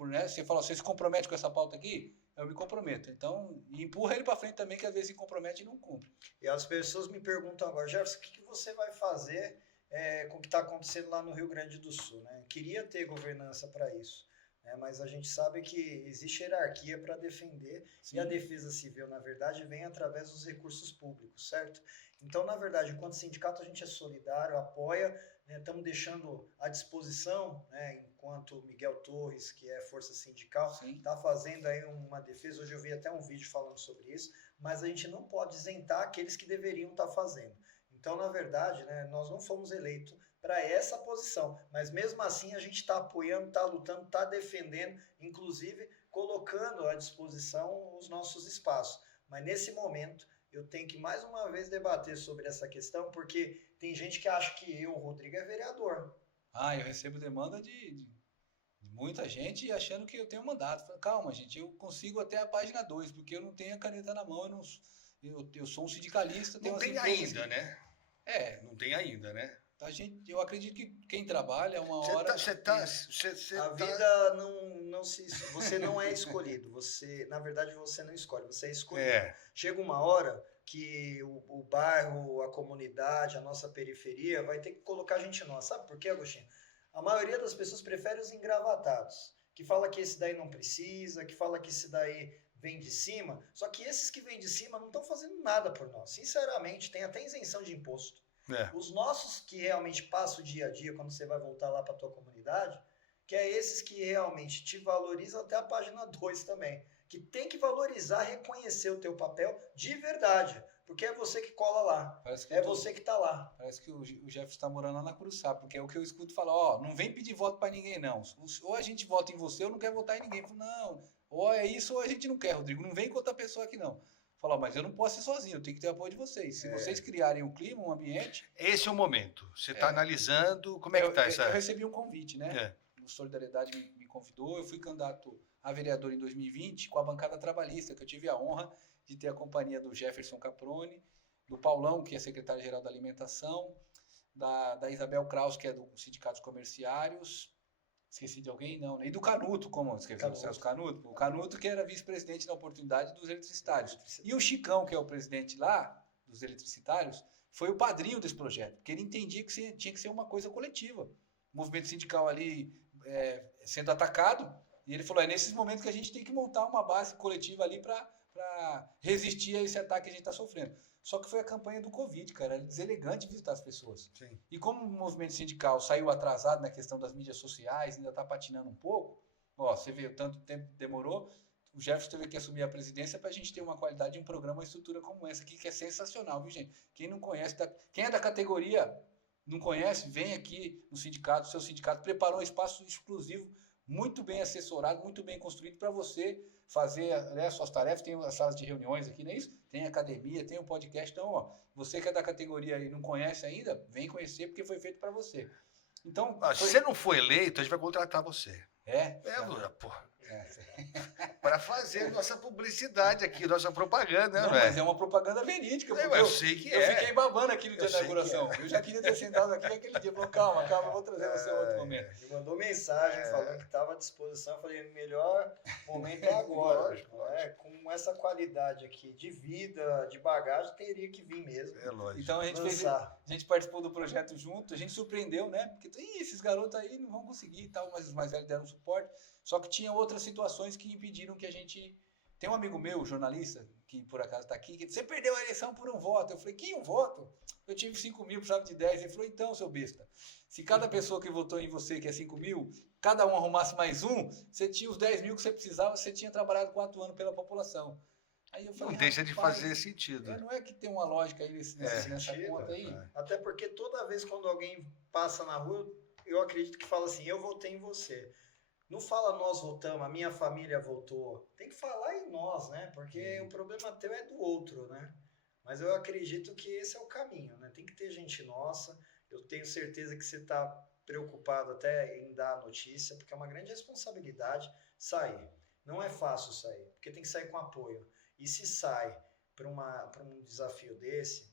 Né? Você fala, você se compromete com essa pauta aqui? Eu me comprometo. Então, empurra ele para frente também, que às vezes se compromete e não cumpre. E as pessoas me perguntam agora, Jefferson, o que você vai fazer com o que está acontecendo lá no Rio Grande do Sul? Né? Queria ter governança para isso, né? Mas a gente sabe que existe hierarquia para defender. Sim. E a defesa civil, na verdade, vem através dos recursos públicos, certo? Então, na verdade, enquanto sindicato, a gente é solidário, apoia, estamos deixando à disposição, né, enquanto Miguel Torres, que é força sindical, está fazendo aí uma defesa. Hoje eu vi até um vídeo falando sobre isso, mas a gente não pode isentar aqueles que deveriam estar fazendo. Então, na verdade, né, nós não fomos eleitos para essa posição, mas mesmo assim a gente está apoiando, está lutando, está defendendo, inclusive colocando à disposição os nossos espaços. Mas nesse momento eu tenho que mais uma vez debater sobre essa questão, porque tem gente que acha que eu, Rodrigo, é vereador. Eu recebo demanda de muita gente achando que eu tenho mandato. Falo, calma, gente, eu consigo até a página 2, porque eu não tenho a caneta na mão, eu sou um sindicalista. Não tem ainda, né? Não tem ainda, né? Eu acredito que quem trabalha uma hora... A vida não se... Você não é escolhido. Na verdade, você não escolhe, você é escolhido. Chega uma hora que o bairro, a comunidade, a nossa periferia vai ter que colocar gente nossa. Sabe por quê, Agostinho? A maioria das pessoas prefere os engravatados, que fala que esse daí não precisa, que fala que esse daí vem de cima. Só que esses que vêm de cima não estão fazendo nada por nós. Sinceramente, tem até isenção de imposto. Os nossos que realmente passam o dia a dia, quando você vai voltar lá para a tua comunidade, que é esses que realmente te valorizam até a página 2 também, que tem que valorizar, reconhecer o teu papel de verdade, porque é você que cola lá, você que está lá. Parece que o Jefferson está morando lá na Curuçá, porque é o que eu escuto falar, não vem pedir voto para ninguém não, ou a gente vota em você ou não quer votar em ninguém. Falo, não, ou é isso ou a gente não quer, Rodrigo, não vem com outra pessoa aqui não. Falou, mas eu não posso ser sozinho, eu tenho que ter apoio de vocês. Se vocês criarem um clima, um ambiente... Esse é o momento. Você está analisando, como é que está essa... Eu recebi um convite, né? É. O Solidariedade me convidou, eu fui candidato a vereador em 2020 com a bancada trabalhista, que eu tive a honra de ter a companhia do Jefferson Caproni, do Paulão, que é secretário-geral da Alimentação, da Isabel Kraus, que é do Sindicato dos Comerciários, esqueci de alguém? Não, né? E do Canuto, como esqueci do Celso Canuto? O Canuto, que era vice-presidente na oportunidade dos eletricitários. E o Chicão, que é o presidente lá, dos eletricitários, foi o padrinho desse projeto, porque ele entendia que tinha que ser uma coisa coletiva. O movimento sindical ali sendo atacado, e ele falou, é nesses momentos que a gente tem que montar uma base coletiva ali para resistir a esse ataque que a gente está sofrendo. Só que foi a campanha do Covid, cara, era deselegante visitar as pessoas. Sim. E como o movimento sindical saiu atrasado na questão das mídias sociais, ainda está patinando um pouco, você vê o tanto tempo que demorou, o Jefferson teve que assumir a presidência para a gente ter uma qualidade de um programa, uma estrutura como essa aqui, que é sensacional, viu, gente? Quem não conhece, quem é da categoria, não conhece, vem aqui no sindicato, o seu sindicato preparou um espaço exclusivo, muito bem assessorado, muito bem construído para você fazer suas tarefas, tem as salas de reuniões aqui, não é isso? Tem academia, tem o podcast, então, você que é da categoria e não conhece ainda, vem conhecer porque foi feito para você. Então, se você não for eleito, a gente vai contratar você. Porra. Para fazer nossa publicidade aqui, nossa propaganda, não, né? Mas é uma propaganda verídica. Eu sei que eu fiquei babando aqui no dia da inauguração. É. Eu já queria ter sentado aqui aquele dia. Falou, calma, eu vou trazer você em outro momento. Me mandou mensagem falando que estava à disposição. Eu falei, o melhor momento é agora. Lógico. Com essa qualidade aqui de vida, de bagagem, teria que vir mesmo. É lógico. Então a gente participou do projeto junto, a gente surpreendeu, né? Porque esses garotos aí não vão conseguir e tal, mas os mais velhos deram suporte. Só que tinha outras situações que impediram que a gente... Tem um amigo meu, jornalista, que por acaso está aqui, que disse, você perdeu a eleição por um voto. Eu falei, que um voto? Eu tive 5 mil, precisava de 10. Ele falou, então, seu besta, se cada pessoa que votou em você, que é 5 mil, cada um arrumasse mais um, você tinha os 10 mil que você precisava, você tinha trabalhado 4 anos pela população. Aí eu falei, não deixa de fazer sentido. Não é que tem uma lógica aí nessa conta aí? Até porque toda vez quando alguém passa na rua, eu acredito que fala assim, eu votei em você. Não fala nós votamos, a minha família votou. Tem que falar em nós, né? Porque o problema teu é do outro, né? Mas eu acredito que esse é o caminho, né? Tem que ter gente nossa. Eu tenho certeza que você está preocupado até em dar a notícia, porque é uma grande responsabilidade sair. Não é fácil sair, porque tem que sair com apoio. E se sai para um desafio desse,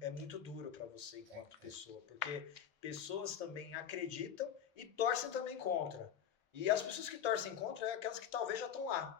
é muito duro para você enquanto pessoa, porque pessoas também acreditam e torcem também contra. E as pessoas que torcem contra é aquelas que talvez já estão lá.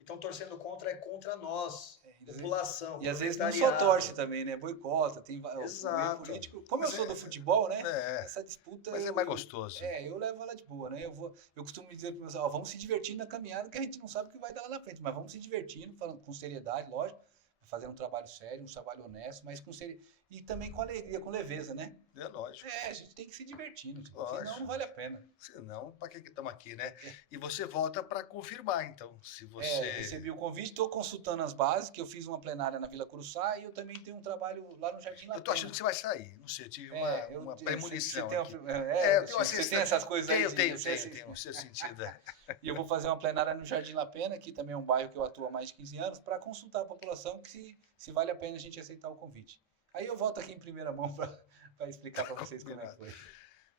Então, torcendo contra é contra nós, população. E às vezes não só torce também, né? Boicota, tem Exato. Político. Como eu sou do futebol, né? Essa disputa... Mas é mais gostoso. Eu levo ela de boa, né? Eu costumo dizer para os meus, vamos se divertindo na caminhada, que a gente não sabe o que vai dar lá na frente, mas vamos se divertindo, falando com seriedade, lógico, fazendo um trabalho sério, um trabalho honesto, mas com seriedade. E também com alegria, com leveza, né? É lógico. A gente tem que se divertir, senão não vale a pena. Senão, para que estamos aqui, né? E você volta para confirmar, então, se você... Recebi o convite, estou consultando as bases, que eu fiz uma plenária na Vila Curuçá e eu também tenho um trabalho lá no Jardim Lapena. Eu tô achando que você vai sair, não sei, eu tive uma premonição aqui. Você tem essas coisas aí? Eu tenho, o seu sentido. E eu vou fazer uma plenária no Jardim Lapena, que também é um bairro que eu atuo há mais de 15 anos, para consultar a população que se vale a pena a gente aceitar o convite. Aí eu volto aqui em primeira mão para explicar para vocês como é que foi.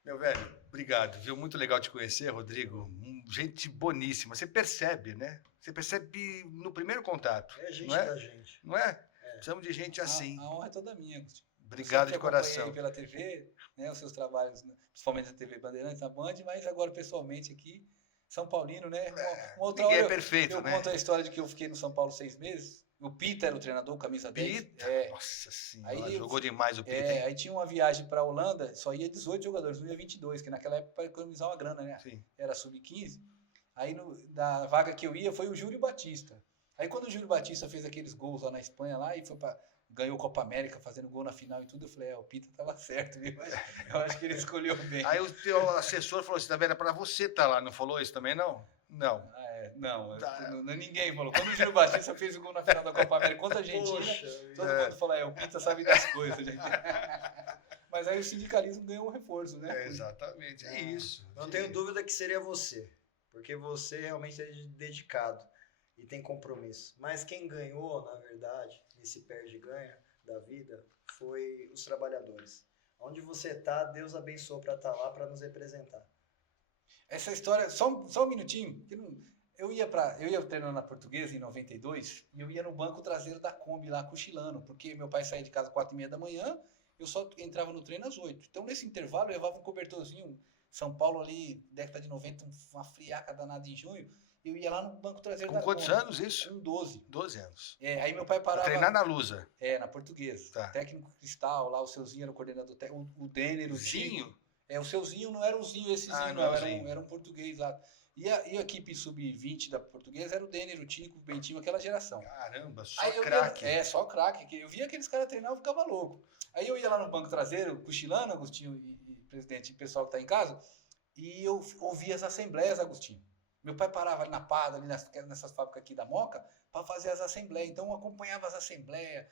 Meu velho, obrigado, viu? Muito legal te conhecer, Rodrigo. Gente boníssima. Você percebe, né? Você percebe no primeiro contato. É gente não é? da gente. Não é? Precisamos de gente assim. A honra é toda minha, Agostinho. Obrigado de coração. Pela TV, né, os seus trabalhos, principalmente na TV Bandeirantes, na Band, mas agora pessoalmente aqui, São Paulino, né? Ninguém é perfeito, eu né? conto a história de que eu fiquei no São Paulo 6 meses. O Pita era o treinador, camisa 10. Pita? Nossa senhora, aí jogou demais o Pita. Aí tinha uma viagem para a Holanda, só ia 18 jogadores, não ia 22, que naquela época para economizar uma grana, né? Sim. Era sub-15. Aí na vaga que eu ia foi o Júlio Batista. Aí quando o Júlio Batista fez aqueles gols lá na Espanha lá e ganhou Copa América fazendo gol na final e tudo, eu falei, o Pita tava certo, viu? Eu acho que ele escolheu bem. Aí o teu assessor falou assim, tá vendo, é para você estar lá, não falou isso também não? Não. Não, ninguém falou. Quando o Júlio Batista fez o gol na final da Copa América contra a Argentina, todo mundo falou, o Pita sabe das coisas, gente. Mas aí o sindicalismo ganhou um reforço, né? Exatamente, é isso. Não tenho dúvida que seria você, porque você realmente é dedicado. e tem compromisso. Mas quem ganhou, na verdade, nesse perde-ganha da vida, foi os trabalhadores. Onde você está, Deus abençoou para estar lá, para nos representar. Essa história, só um minutinho, que eu ia treinando na Portuguesa em 92 e eu ia no banco traseiro da Kombi lá cochilando, porque meu pai saía de casa às 4h30 da manhã, eu só entrava no treino às 8. Então nesse intervalo eu levava um cobertorzinho, São Paulo ali, década de 90, uma friaca danada em junho, eu ia lá no banco traseiro da Com quantos Kombi. anos isso? Com 12. 12 anos. Aí meu pai Pra parava... treinar na Lusa. Na Portuguesa. Tá. Técnico Cristal, lá o Seuzinho era o coordenador técnico, o Denner, o Zinho? Chico. O Seuzinho não era o Zinho, esse Zinho, não era o Zinho. era um português lá. E a equipe sub-20 da Portuguesa era o Denner, o Tico, o Bentinho, aquela geração. Caramba, só Aí craque. Só craque. Eu via aqueles caras treinar, eu ficava louco. Aí eu ia lá no banco traseiro, cochilando, Agostinho e presidente, e pessoal que tá em casa, e eu ouvia as assembleias, Agostinho. Meu pai parava ali na Parda, ali nessas fábricas aqui da Moca, para fazer as assembleias. Então eu acompanhava as assembleias,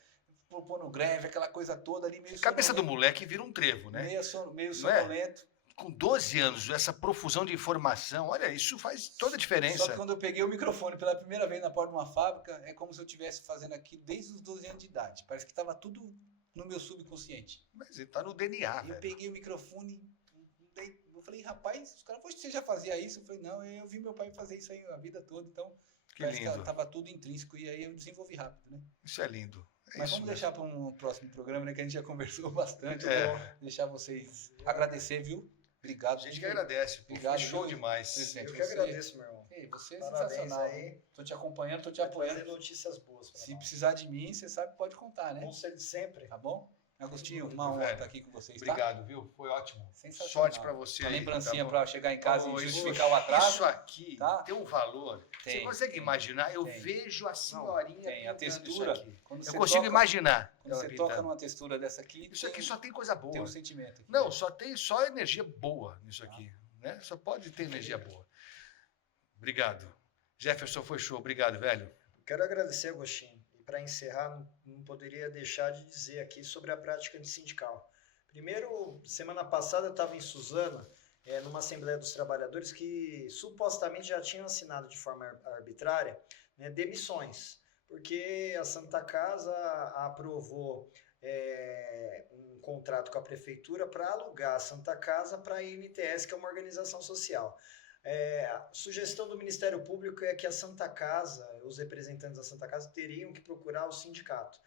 propondo greve, aquela coisa toda ali, meio Cabeça do moleque vira um trevo, né? meio sonolento. Com 12 anos, essa profusão de informação, olha, isso faz toda a diferença. Só que quando eu peguei o microfone pela primeira vez na porta de uma fábrica, é como se eu estivesse fazendo aquilo desde os 12 anos de idade. Parece que estava tudo no meu subconsciente. Mas ele tá no DNA, velho. Eu peguei o microfone, eu falei, rapaz, os caras, você já fazia isso? Eu falei, não, eu vi meu pai fazer isso aí a vida toda, então Que lindo. tava tudo intrínseco e aí eu desenvolvi rápido, né? Isso é lindo. Mas isso vamos mesmo. deixar para um próximo programa, né? Que a gente já conversou bastante. É. Bom, deixar vocês agradecer, viu? Obrigado. A gente que agradece. Pô, Obrigado, foi show viu, demais. presidente? Eu que agradeço, meu irmão. Ei, você é Parabéns sensacional. aí. Tô te acompanhando, tô te Vai apoiando. trazer notícias boas pra Se nós. precisar de mim, você sabe que pode contar, né? Com certeza, sempre. Tá bom? Agostinho, Muito uma honra velho. estar aqui com vocês, tá? Obrigado, viu? Foi ótimo. Sensacional. Sorte pra você Uma aí. lembrancinha tá bom? para chegar em casa Oh, e isso- justificar o atraso. Isso aqui tá? tem um valor. Você Tem, consegue tem, imaginar? Eu tem. vejo a senhorinha Tem a pintando textura. isso aqui. Quando Eu você consigo toca- imaginar. Quando ela você pintando. toca numa textura dessa aqui, Isso aqui só tem coisa boa. tem um sentimento. Aqui, Não, né? só tem só energia boa nisso aqui. Né? Só pode ter energia boa. Obrigado. Jefferson, foi show. Obrigado, velho. Quero agradecer, Agostinho. E para encerrar, não poderia deixar de dizer aqui sobre a prática antissindical. Primeiro, semana passada eu estava em Suzano, numa Assembleia dos Trabalhadores que supostamente já tinham assinado de forma arbitrária, né, demissões, porque a Santa Casa aprovou um contrato com a prefeitura para alugar a Santa Casa para a INTS, que é uma organização social. A sugestão do Ministério Público é que a Santa Casa, os representantes da Santa Casa, teriam que procurar o sindicato.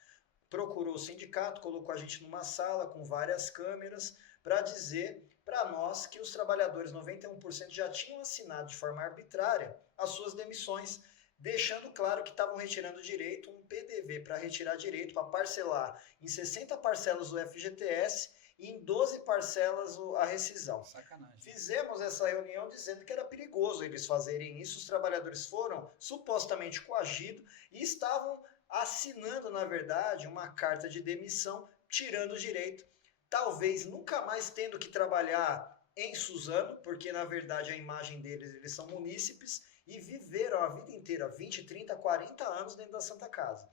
Procurou o sindicato, colocou a gente numa sala com várias câmeras para dizer para nós que os trabalhadores, 91%, já tinham assinado de forma arbitrária as suas demissões, deixando claro que estavam retirando direito, um PDV para retirar direito, para parcelar em 60 parcelas o FGTS e em 12 parcelas a rescisão. Sacanagem. Fizemos essa reunião dizendo que era perigoso eles fazerem isso, os trabalhadores foram supostamente coagidos e estavam assinando, na verdade, uma carta de demissão, tirando o direito, talvez nunca mais tendo que trabalhar em Suzano, porque na verdade a imagem deles, eles são munícipes e viveram a vida inteira, 20, 30, 40 anos dentro da Santa Casa.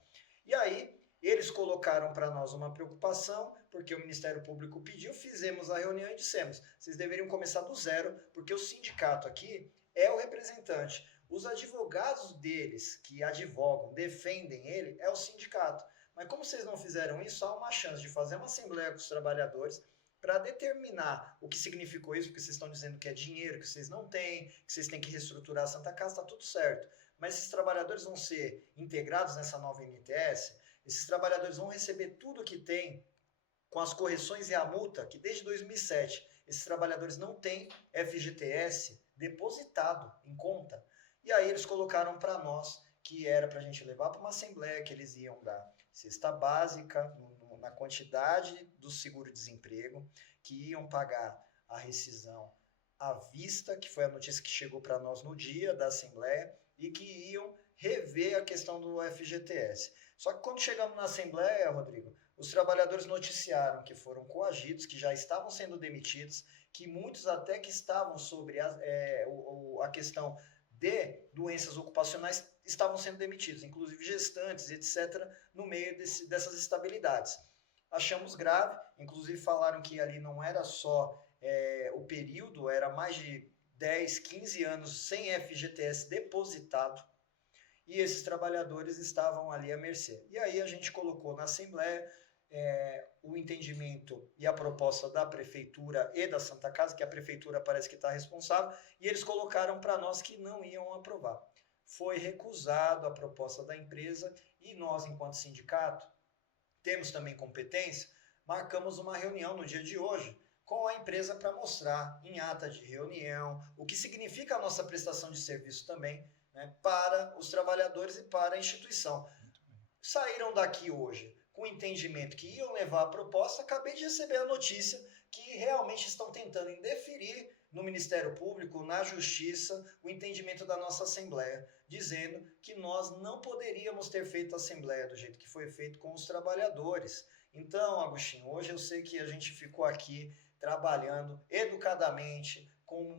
E aí, eles colocaram para nós uma preocupação, porque o Ministério Público pediu, fizemos a reunião e dissemos, vocês deveriam começar do zero, porque o sindicato aqui é o representante. Os advogados deles, que advogam, defendem ele, é o sindicato. Mas como vocês não fizeram isso, há uma chance de fazer uma assembleia com os trabalhadores para determinar o que significou isso, porque vocês estão dizendo que é dinheiro que vocês não têm, que vocês têm que reestruturar a Santa Casa, está tudo certo. Mas esses trabalhadores vão ser integrados nessa nova INTS, esses trabalhadores vão receber tudo que tem com as correções e a multa, que desde 2007 esses trabalhadores não têm FGTS depositado em conta. E aí eles colocaram para nós que era para a gente levar para uma assembleia, que eles iam dar cesta básica na quantidade do seguro-desemprego, que iam pagar a rescisão à vista, que foi a notícia que chegou para nós no dia da assembleia, e que iam rever a questão do FGTS. Só que quando chegamos na assembleia, Rodrigo, os trabalhadores noticiaram que foram coagidos, que já estavam sendo demitidos, que muitos até que estavam sobre a questão de doenças ocupacionais estavam sendo demitidos, inclusive gestantes, etc., no meio dessas instabilidades. Achamos grave, inclusive falaram que ali não era só o período, era mais de 10, 15 anos sem FGTS depositado, e esses trabalhadores estavam ali à mercê. E aí a gente colocou na Assembleia o entendimento e a proposta da Prefeitura e da Santa Casa, que a Prefeitura parece que está responsável, e eles colocaram para nós que não iam aprovar. Foi recusado a proposta da empresa e nós, enquanto sindicato, temos também competência, marcamos uma reunião no dia de hoje com a empresa para mostrar em ata de reunião o que significa a nossa prestação de serviço também, né, para os trabalhadores e para a instituição. Saíram daqui hoje com o entendimento que iam levar a proposta, acabei de receber a notícia que realmente estão tentando indeferir no Ministério Público, na Justiça, o entendimento da nossa Assembleia, dizendo que nós não poderíamos ter feito a Assembleia do jeito que foi feito com os trabalhadores. Então, Agostinho, hoje eu sei que a gente ficou aqui trabalhando educadamente, com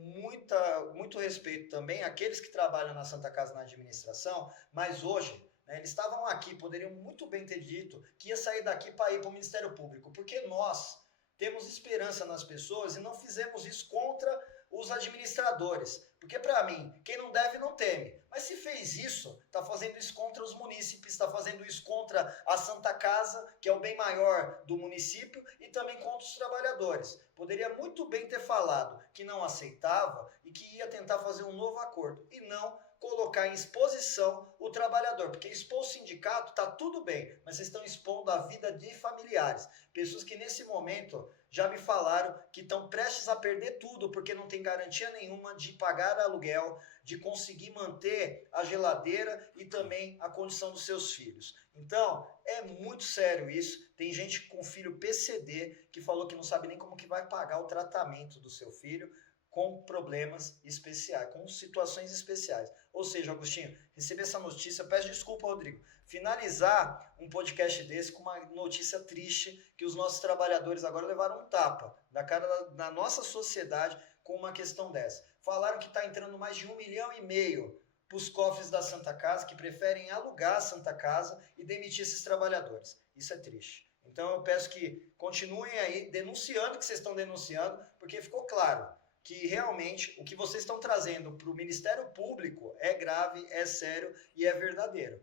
muito respeito também àqueles que trabalham na Santa Casa na administração, mas hoje eles estavam aqui, poderiam muito bem ter dito que ia sair daqui para ir para o Ministério Público, porque nós temos esperança nas pessoas e não fizemos isso contra os administradores. Porque, para mim, quem não deve não teme. Mas se fez isso, está fazendo isso contra os munícipes, está fazendo isso contra a Santa Casa, que é o bem maior do município, e também contra os trabalhadores. Poderia muito bem ter falado que não aceitava e que ia tentar fazer um novo acordo, e não colocar em exposição o trabalhador, porque expor o sindicato está tudo bem, mas vocês estão expondo a vida de familiares, pessoas que nesse momento já me falaram que estão prestes a perder tudo, porque não tem garantia nenhuma de pagar aluguel, de conseguir manter a geladeira e também a condição dos seus filhos. Então, é muito sério isso. Tem gente com filho PCD que falou que não sabe nem como que vai pagar o tratamento do seu filho, com problemas especiais, com situações especiais. Ou seja, Agostinho, receber essa notícia, peço desculpa, Rodrigo, finalizar um podcast desse com uma notícia triste, que os nossos trabalhadores agora levaram um tapa da cara da nossa sociedade com uma questão dessa. Falaram que está entrando mais de 1,5 milhão para os cofres da Santa Casa, que preferem alugar a Santa Casa e demitir esses trabalhadores. Isso é triste. Então eu peço que continuem aí denunciando o que vocês estão denunciando, porque ficou claro que realmente o que vocês estão trazendo para o Ministério Público é grave, é sério e é verdadeiro.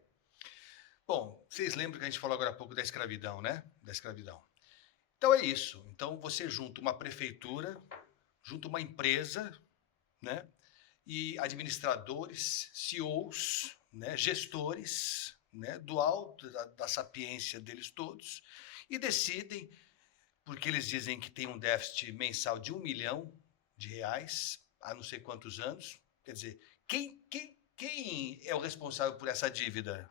Bom, vocês lembram que a gente falou agora há pouco da escravidão, né? Da escravidão. Então é isso. Então você junta uma prefeitura, junta uma empresa, né? E administradores, CEOs, né? Gestores, né? Do alto da sapiência deles todos, e decidem, porque eles dizem que tem um déficit mensal de R$1 milhão há não sei quantos anos. Quer dizer, quem é o responsável por essa dívida?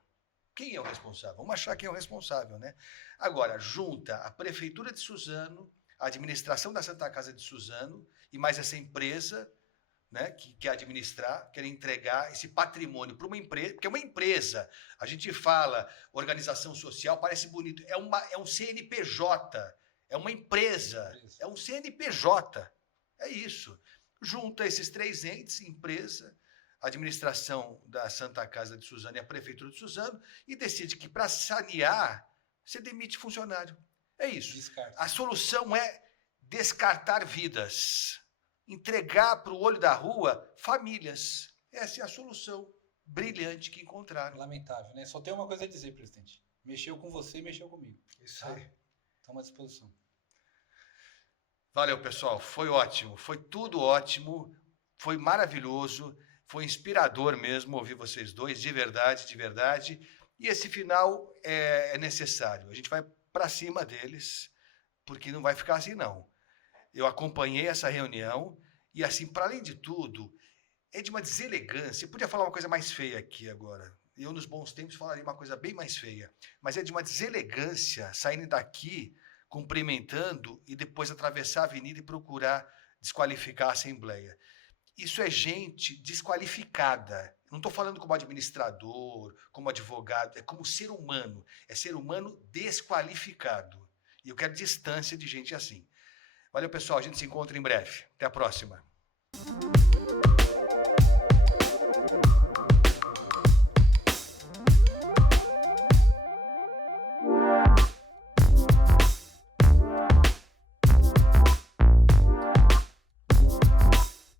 Quem é o responsável? Vamos achar quem é o responsável, né? Agora, junta a Prefeitura de Suzano, a administração da Santa Casa de Suzano e mais essa empresa, né, que quer administrar, quer entregar esse patrimônio para uma empresa, porque é uma empresa. A gente fala organização social, parece bonito. É um CNPJ, é uma empresa, é um CNPJ. É isso. Junta esses três entes, empresa, administração da Santa Casa de Suzano e a Prefeitura de Suzano, e decide que para sanear, você demite funcionário. É isso. Descarta. A solução é descartar vidas, entregar para o olho da rua famílias. Essa é a solução brilhante que encontraram. Lamentável, né? Só tem uma coisa a dizer, presidente. Mexeu com você e mexeu comigo. Isso aí. Toma à disposição. Valeu, pessoal. Foi ótimo. Foi tudo ótimo. Foi maravilhoso. Foi inspirador mesmo ouvir vocês dois, de verdade, de verdade. E esse final é necessário. A gente vai para cima deles, porque não vai ficar assim, não. Eu acompanhei essa reunião e, assim, para além de tudo, é de uma deselegância. Eu podia falar uma coisa mais feia aqui agora. Eu, nos bons tempos, falaria uma coisa bem mais feia. Mas é de uma deselegância saindo daqui, cumprimentando e depois atravessar a avenida e procurar desqualificar a Assembleia. Isso é gente desqualificada. Não estou falando como administrador, como advogado, é como ser humano. É ser humano desqualificado. E eu quero distância de gente assim. Valeu, pessoal. A gente se encontra em breve. Até a próxima.